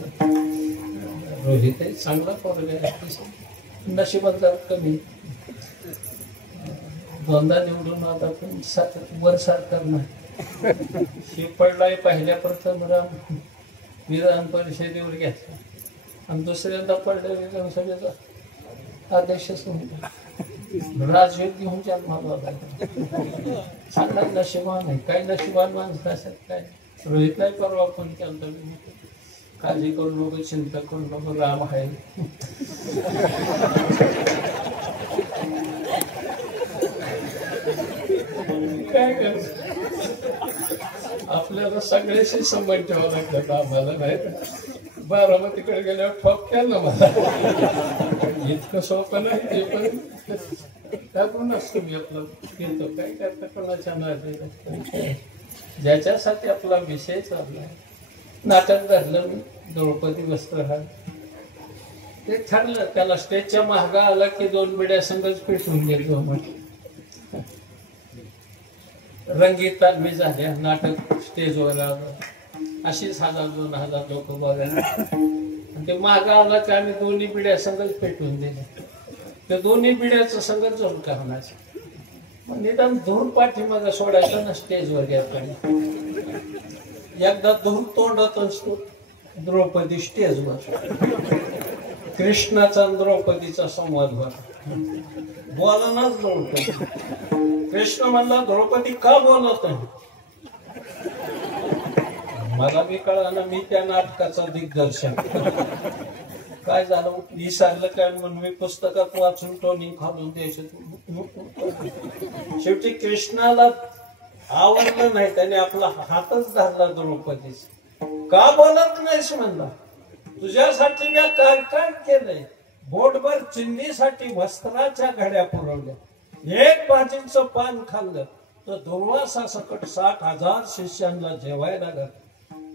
रोहित आहे चांगला पोरगा, नशिबात जरा कमी. दोनदा निवडून आता पण वर सरकार नाही. हे पडलाय पहिल्या प्रथम राम विधान परिषदेवर घेतला आणि दुसऱ्यांदा पडलं विधानसभेचा अध्यक्षच नव्हता. राजयोग घेऊन जन्माला लागला. चांगला नशिबान आहे. काही नशिबान माणसं असतात काय. रोहितलाही परवा फोन केला, काळजी करू नको, चिंता करू नको, राम आहे. काय कर, आपल्याला सगळ्याशी संबंध ठेवावा लागतात. आम्हाला नाही. बारामतीकडे गेल्यावर ठोक केला मला. इतकं सोपं नाही ते, पण टाकून असतो मी आपलं फिरतो. काय करता कोणाच्या नाही. ज्याच्यासाठी आपला विषय चाललाय. नाटक धरलं मी, द्रौपदी वस्त्रहार. ते ठरलं. त्याला स्टेजच्या महागा आला की 2 बिड्या संघच पेटून गेलो. रंगीत तालमी झाल्या. नाटक स्टेजवर आलं. अशीच 1000-2000 लोक बघायला. ते महागा आला की आम्ही 2 बिड्या संघच पेटून दिल्या. त्या 2 बिड्याचं संघ जोड करण्याचं. निदान धूर पाठीमागं सोडायचं ना स्टेजवर घ्यायचं. एकदा धूर तोंडात असतो. द्रौपदी स्टेजवर. कृष्णाचा द्रौपदीचा संवाद होता. बोलनाच द्रौपदी. कृष्ण म्हणला द्रौपदी का बोलत नाही. मला बी कळलं. मी त्या नाटकाचं दिग्दर्शन. काय झालं विसरलं काय म्हणून मी पुस्तकात वाचून टोनिंग खालून द्यायचं. शेवटी कृष्णाला आवडलं नाही, त्याने आपला हातच धरला द्रौपदीचा. का बोलत नाहीस म्हणला, तुझ्यासाठी मी काय काय केलंय. बोटभर चिंधीसाठी वस्त्राच्या घड्या पुरवल्या, एक भाजीचं पान खाल्लं तर दुर्वासा सकट 60,000 शिष्यांना जेवायला घातलं.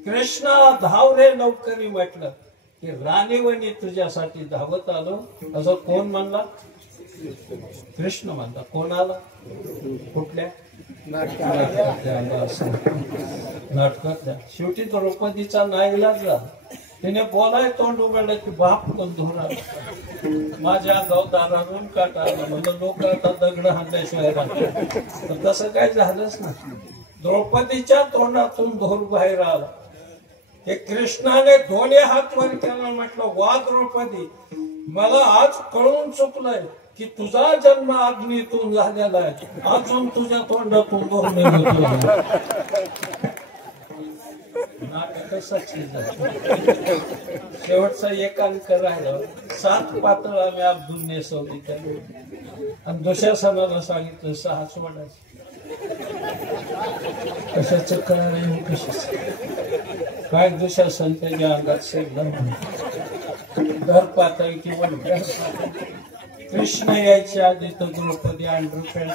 कृष्णा धाव रे लवकरी म्हटलं की राणीवणी तुझ्यासाठी धावत आलो. असं कोण म्हणला? कृष्ण म्हणला. कोणाला? कुठल्या नाटकात? शेवटी द्रौपदीचा नाईलाज झाला. तिने बोलाय तोंड उघडलं की बाप धुरा माझ्या गावदारावरून काटा आला. म्हणजे लोक आता दगड हाणल्याशिवाय राहतात. तसं काय झालंच ना. द्रौपदीच्या तोंडातून धूर बाहेर आला. हे कृष्णाने दोन्ही हात वर केला, म्हटलं वा द्रौपदी, मला आज कळून चुकलंय की तुझा जन्म अग्नीतून झालेला आहे, अजून तुझ्या तोंडातून धूर निघतो. शेवटचा एक अंक राहिला. 7 पातळ आम्ही अब्दुल नेसवली त्याने, आणि दुशासनाला सांगितलं 6 सोडायचं. कशाच काय कशाच काय दुशासन त्याच्या अंगात शिरलं. घर पातळी किंवा कृष्ण यायच्या आधी तर द्रौपदी अंडरपॅन्ट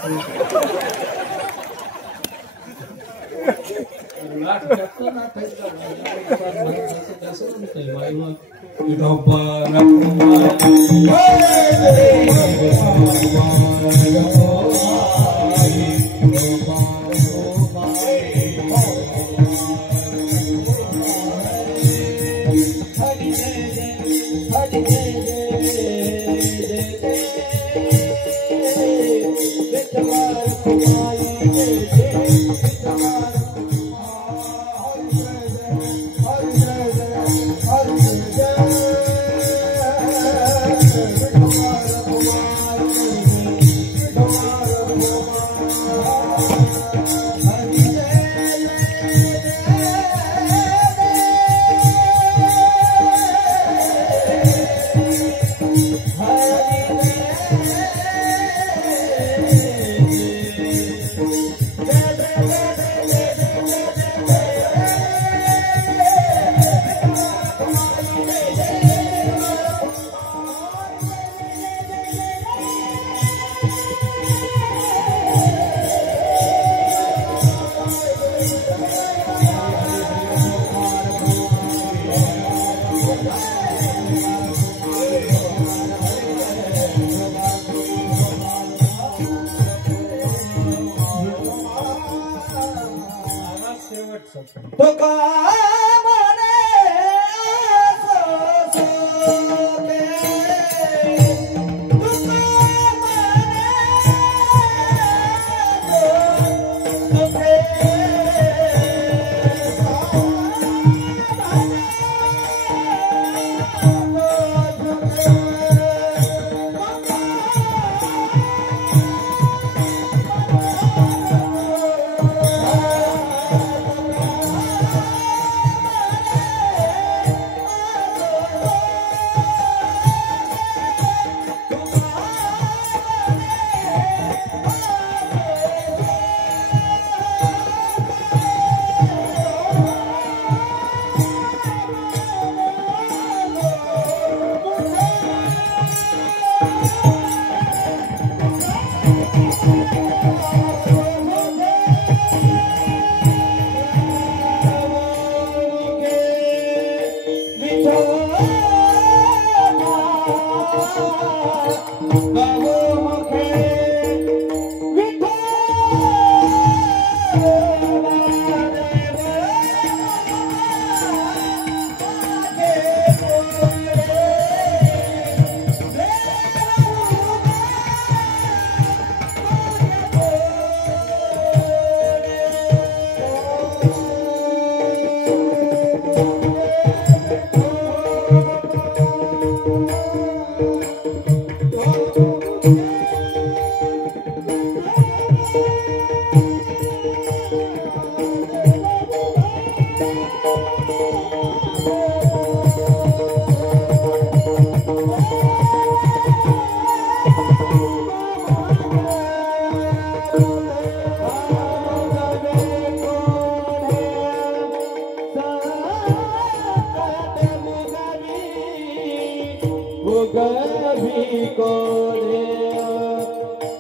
कोणे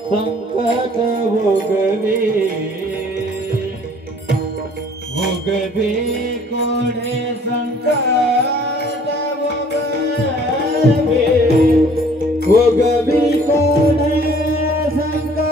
संकट भोगवे भोगवे कोणे संकट भोगवे भोगवे कोणे संकट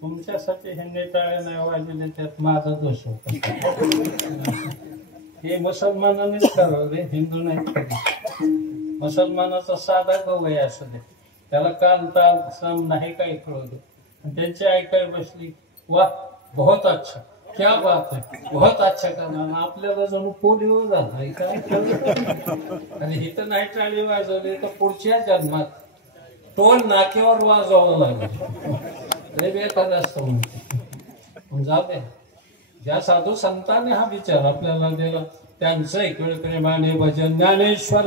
तुमच्यासाठी हे नेटाळे नाही वाजले त्यात माझा दोष होता. हे मुसलमानानेच करावं रे, हिंदू नाही करत. मुसलमानाचा साधा गवय असू दे, त्याला कान ताल सम नाही काही कळू दे, त्यांची ऐकाय बसली वा बहुत अच्छा क्या बात है बहुत अच्छा करणार, आपल्याला जणू पोलिओ झाला काय कळत. आणि इथं नाही टाळी वाजवली तर पुढच्या जन्मात टोल नाक्यावर वाजवावं लागेल. लय बेकार असतं म्हणून जाऊ दे. ज्या साधू संतांनी हा विचार आपल्याला दिला त्यांचं इकडे प्रेमाने भजन ज्ञानेश्वर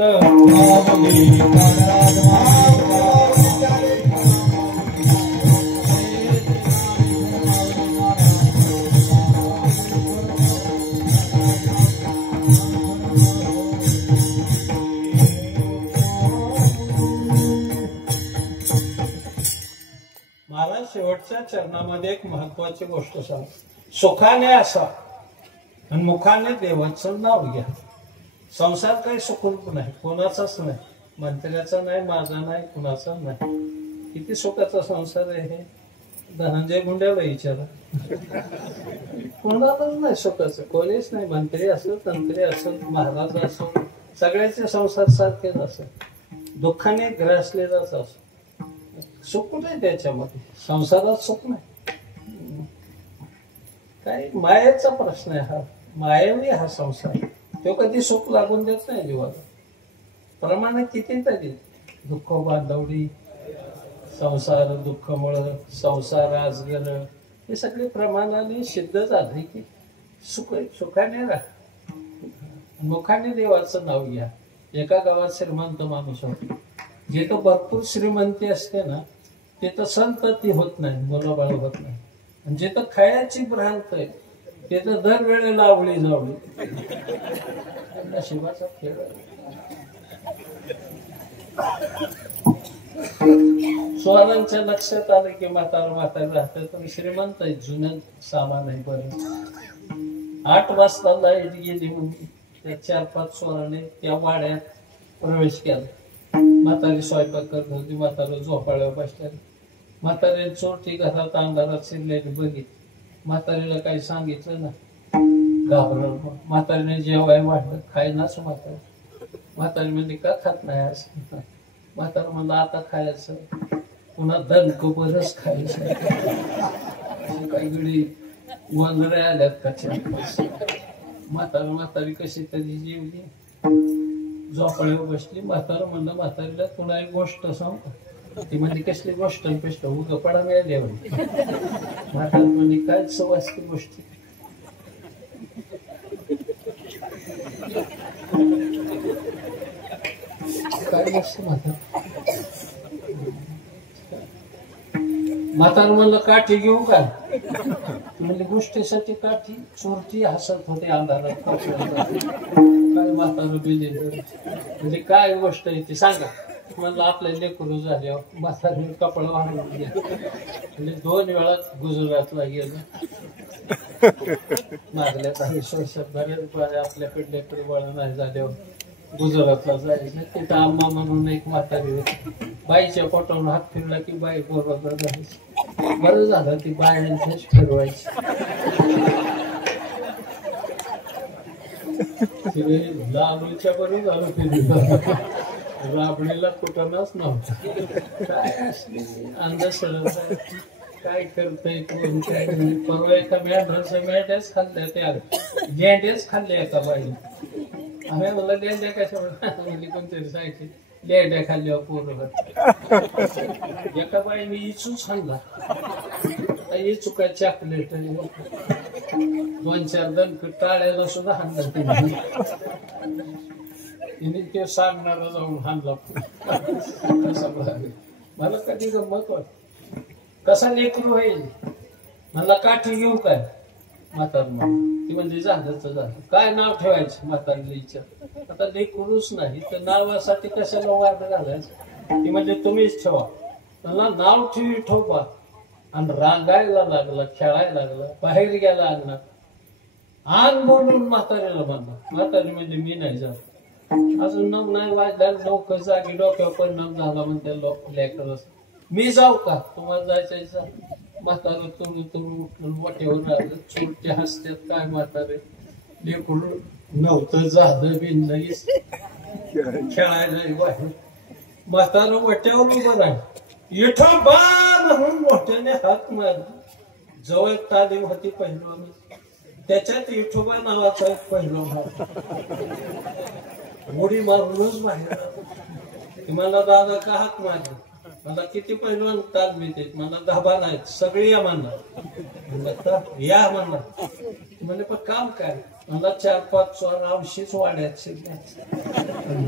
महाराज शेवटच्या चरणामध्ये एक महत्वाची गोष्ट सांग. सुखाने असा आणि मुखाने देवाचं नाव घ्या. संसार काही सुखरूप नाही, कोणाचाच नाही, मंत्र्याचा नाही, माझा नाही, कुणाचा नाही. किती सुखाचा संसार आहे हे धनंजय गुंड्याला विचारा. कोणालाच नाही सुखाचं, कोणीच नाही. मंत्री असो, तंत्री असो, महाराज असो, सगळ्याचे संसार सारखेच असत, दुःखाने ग्रासलेलाच असो. सुख नाही त्याच्यामध्ये, संसारात सुख नाही. काही मायेचा प्रश्न आहे हा, मायावी हा संसार. तो कधी सुख लागून देत नाही जीवाला. प्रमाणे कितीतरी दुःख बांधवडी, संसार दुःखमुळं, संसार आजगर, हे सगळे प्रमाणाने सिद्ध झाले की सुखाने राहा. मुखाने देवाचं नाव घ्या. एका गावात श्रीमंत माणूस होता. जिथं भरपूर श्रीमंती असते ना तिथं संतती होत नाही, मुलाबाळ होत नाही. आणि जिथं खायची भ्रांत आहे तिथं दरवेळेला आवळी जावळी नशिबाचा खेळ. स्वारांच्या लक्षात आलं की म्हातारा राहतं तर श्रीमंत आहे, जुनं सामान आहे बरं. 8 वाजता लाईट गेली म्हणजे त्या 4-5 स्वाराने त्या वाड्यात प्रवेश केला. म्हातारी स्वयंपाक करत होती, म्हातारा झोपाळ्यावर बसलेली. म्हातारीने चोरटी घरात अंधारात शिरलेली बघितली. म्हातारीला काही सांगितलं ना, घाबरलं. म्हातारीने जेवाय वाढलं, खायनाच म्हातारी म्हणजे का खात नाही असं. म्हातारा म्हणलं आता खायचं, पुन्हा दणक बरंच खायचं. काही गडी वंजरे आल्यात कच्च्या. म्हातारी कशी तरी जेवली, झोपाळ्यावर बसली. म्हातारा म्हणलं म्हातारीला तुला एक गोष्ट सांग. ती म्हणजे कसली गोष्ट उगपडा मिळाली. म्हातारी म्हणजे काय सवासकी गोष्टी. काय गोष्ट म्हातार म्हणलं काठी घेऊ का. म्हणजे गोष्टीसाठी काठी. चोरटी हसत होते अंधारात. काय म्हातार बिले म्हणजे काय गोष्ट आहे ती सांगा. म्हणलं आपल्या लेकरू झाल्यावर. म्हातारीने कपड वाढवून घ्या. म्हणजे 2 वेळा गुजरातला गेलं. मागल्या 10 वर्षात बऱ्याच आपल्याकडे लेकरू बाळा नाही झाल्यावर गुजरातला जायचं. तिथं आम्हा म्हणून एक म्हातारी होती. बाईच्या पोटावरून हात फिरला की बाई बरोबर जायची. बरं झालं ती बायांच्याच फिरवायची. लालूच्या बरोबर झालं फिरलं. राबडीला कुठंच नव्हतं. काय असली अंधश्रद्धा. काय करतय कोण काय. परवा एका मेंढ्याच खाल्ल्या, त्या गेंड्याच खाल्ल्या एका बाईने. आम्ही मला लेंड्या कशा म्हणजे कोणतरी सांगितले लेंड्या खाल्ल्यावर पोरं. एका बाईने इचूच खाल्ला. इचू काय चॉकलेट 2-4 दणक टाळ्याला सुद्धा हाणला. तिने ते सांगणारा जाऊन हाणला. मला कधी गंमत वाटत कसा लेकरू होईल. मला काठी घेऊ काय. म्हातार ती म्हणजे झालं तर झालं. काय नाव ठेवायचं म्हातारीला विचार. आता लेकरूच नाही तर नावासाठी कशाला वाद घालायचं. ती म्हणजे तुम्हीच ठेवा. त्यांना नाव ठेवी ठोपा. आणि रांगायला लागला, खेळायला लागला, बाहेर गेला अंगणात. आण बोलून म्हातारीला म्हणला. म्हातारी म्हणजे मी नाही जात. अजून नव नाही वाजल्या. लोक जागी डोक्यावर परिणाम झाला म्हणते लेकर. मी जाऊ का. तुम्हाला जायचं. म्हातारं तुम वाटेवर आलं. चोरटे हसत्यात काय म्हातारे. लेकरू नव्हतं झालं बी नाही. खेळायला बाहेर. म्हातारं वाट्यावर उभं राहिलं. इथं बा म्हणून मोठ्याने हात मारला. जवळ तालीम होती पहिलवान. त्याच्यात विठोबा नावाचा एक पहिलवान उडी मारूनच बाहेर. मला दादा का हात मारला. मला किती पहिलवान तालमीत आहेत. मला 10 नाहीत. सगळी या म्हणणार. या म्हणणार. म्हणजे पण काम काय. मला 4-5 चोर आवशीच वाड्यात शिरल्या.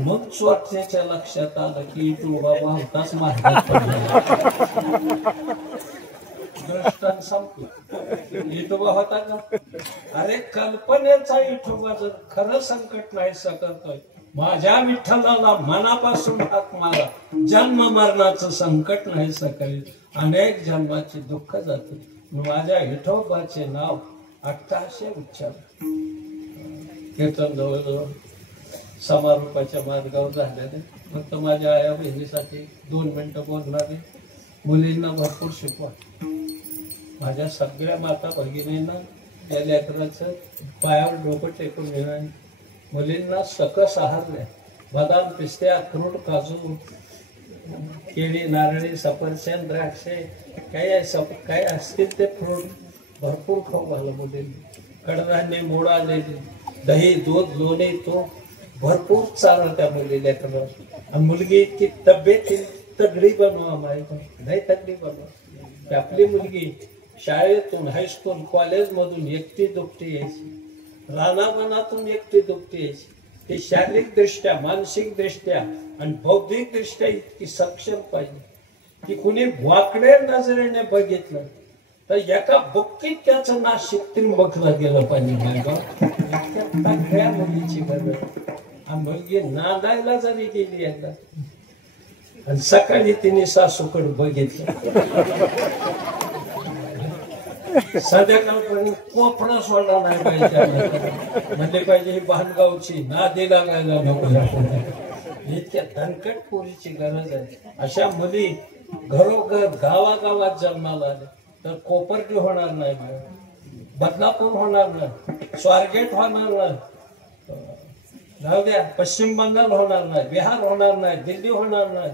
मग चोरट्याच्या लक्षात आलं की तू बाबा होताच मारतात. दृष्टांत सांगतो. विठोबा होता का. अरे कल्पनेचा विठोबा जर खरं संकट नाही करतोय. माझ्या विठ्ठलाला मनापासून हाक मारा. जन्म मरणाचं संकट नाही सकाळी. अनेक जन्माचे दुःख जाते. माझ्या विठोबाचे नाव 1800 उच्चार. कीर्तन जवळजवळ समारोपाच्या मार्गावर झालेले. फक्त माझ्या आया बहिणीसाठी 2 मिनिटं बोलणारे. मुलींना भरपूर शिकवा. माझ्या सगळ्या माता भगिनींना या लेकराचं पायावर डोकं टेकून घेणार. मुलींना सकस आहार द्या. बदाम, पिस्ते, अक्रोड, काजू, केळी, नारळी, सफरचंद, द्राक्षे काय असतील ते फ्रूट भरपूर खाऊ घाला मुलींनी. कडधान्य, मोड आलेली, दही, दूध, लोणी, तूप भरपूर चालू त्या मुलीला करा. आणि मुलगी इतकी तब्येत तगडी बनवा. माहिती नाही तगडी बनवा. आपली मुलगी शाळेतून, हायस्कूल, कॉलेजमधून एकटी दुपटी यायची. रानावनातून एकटी दुपटी यायची. ते शारीरिक दृष्ट्या, मानसिक दृष्ट्या आणि बौद्धिक दृष्ट्या इतकी सक्षम पाहिजे की कुणी वाकड्या नजरेने बघितलं तर एका बुक्कीत त्याचं नाशिक त्रिंबकला गेलं पाहिजे मुलीची गरज. आणि मुलगी नांदायला जरी गेली एकदा आणि सकाळी तिने सासूकडे बघितलं, संध्याकाळपर्यंत कोपरा सोडला नाही पाहिजे, म्हणले पाहिजे ही भानगावची नादी लागायला नको. इतक्या दणकट पोरीची गरज आहे. अशा मुली घरोघर गावागावात जन्माला आल्या तर कोपर्डी होणार नाही, बदलापूर होणार नाही, स्वारगेट होणार नाही, जाऊ द्या पश्चिम बंगाल होणार नाही, बिहार होणार नाही, दिल्ली होणार नाही.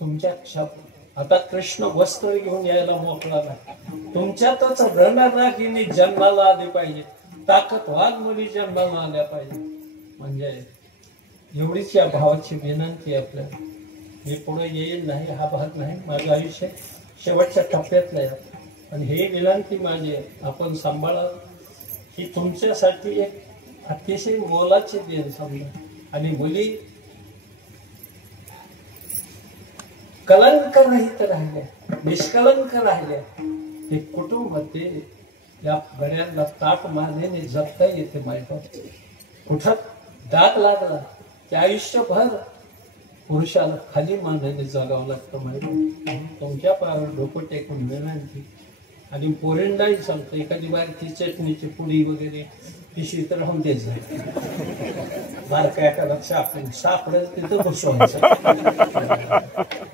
तुमच्या आता कृष्ण वस्त्र घेऊन यायला मोकळा नाही. तुमच्यातच रणरागिनी जन्माला आली पाहिजे, ताकदवान मुली जन्माला आल्या पाहिजे. म्हणजे एवढीच या भावाची विनंती आपल्याला. मी पुढे येईल नाही, हा भाग नाही, माझं आयुष्य शेवटच्या टप्प्यातलं आहे. आणि ही विनंती माझी आपण सांभाळा. ही तुमच्यासाठी एक अतिशय मोलाची देण समजा. आणि मुली कलंक रहित राहिल्या, निष्कलंक राहिल्या, ते कुटुंब ते या गड्यांना ताट मारण्याने जगता येते. माहिती कुठं दाग लागला ते आयुष्यभर पुरुषाला खाली मानण्याने जगावं लागतं. माहिती तुमच्या पायावर डोकं टेकून विनंती. आणि पोरींनाही सांगतो, एखादी बारकी चटणीची पुडी वगैरे पिशवीत राहून देत जाईल, बारका एखादा सापडेल तिथं बसवायचं.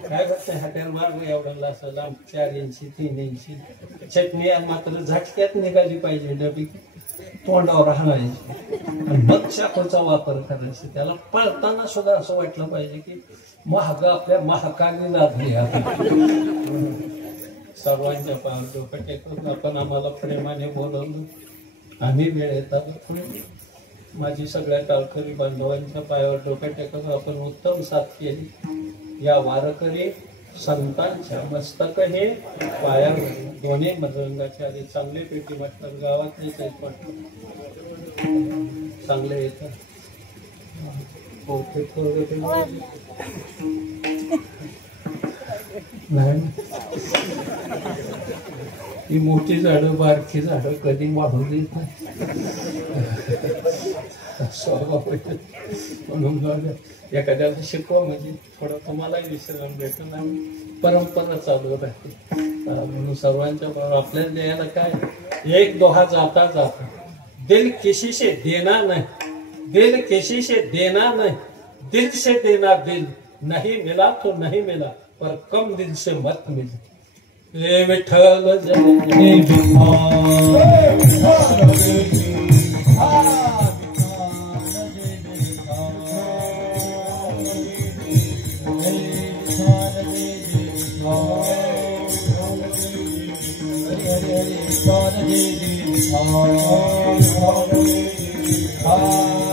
काय बघतंय हॉटेल मार्ग एवढं असं लांब 4 इंची 3 इंची चटणी मात्र झटक्यात निघाली पाहिजे, डबी तोंडावर हाणायची आणि मग चाकूचा वापर करायचा. त्याला पळताना सुद्धा असं वाटलं पाहिजे की महाग आपल्या महाकाली लाभली. सर्वांच्या पायावर डोकं टेकून आपण आम्हाला प्रेमाने बोलवलं, आम्ही वेळ येतात. माझी सगळ्या गावकरी बांधवांच्या पायावर डोकं टेकून आपण उत्तम साथ केली. या वारकरी संतांच्या मस्तक हे पायावर दोन्ही मधुरंगाचे आधी चांगले पेटी वाटतात, गावातलेच आहेत वाटतात, चांगले येतात. नाही ही मोठी झाडं बारकी झाडं कधी वाढू देत नाही. म्हणून एखाद्याला शिकवा म्हणजे थोडं तुम्हालाही विश्राम भेटून आणि परंपरा चालू राहते. म्हणून सर्वांच्या बरोबर आपल्याला द्यायला काय एक दोहा जाता जाता, दिल किसी से देना नहीं, दिल किसी से देना नहीं, दिल से देना दिल, नहीं मिला तो नहीं मिला पर कम दिल से मत मिले. हे विठ्ठल जय Hare Hare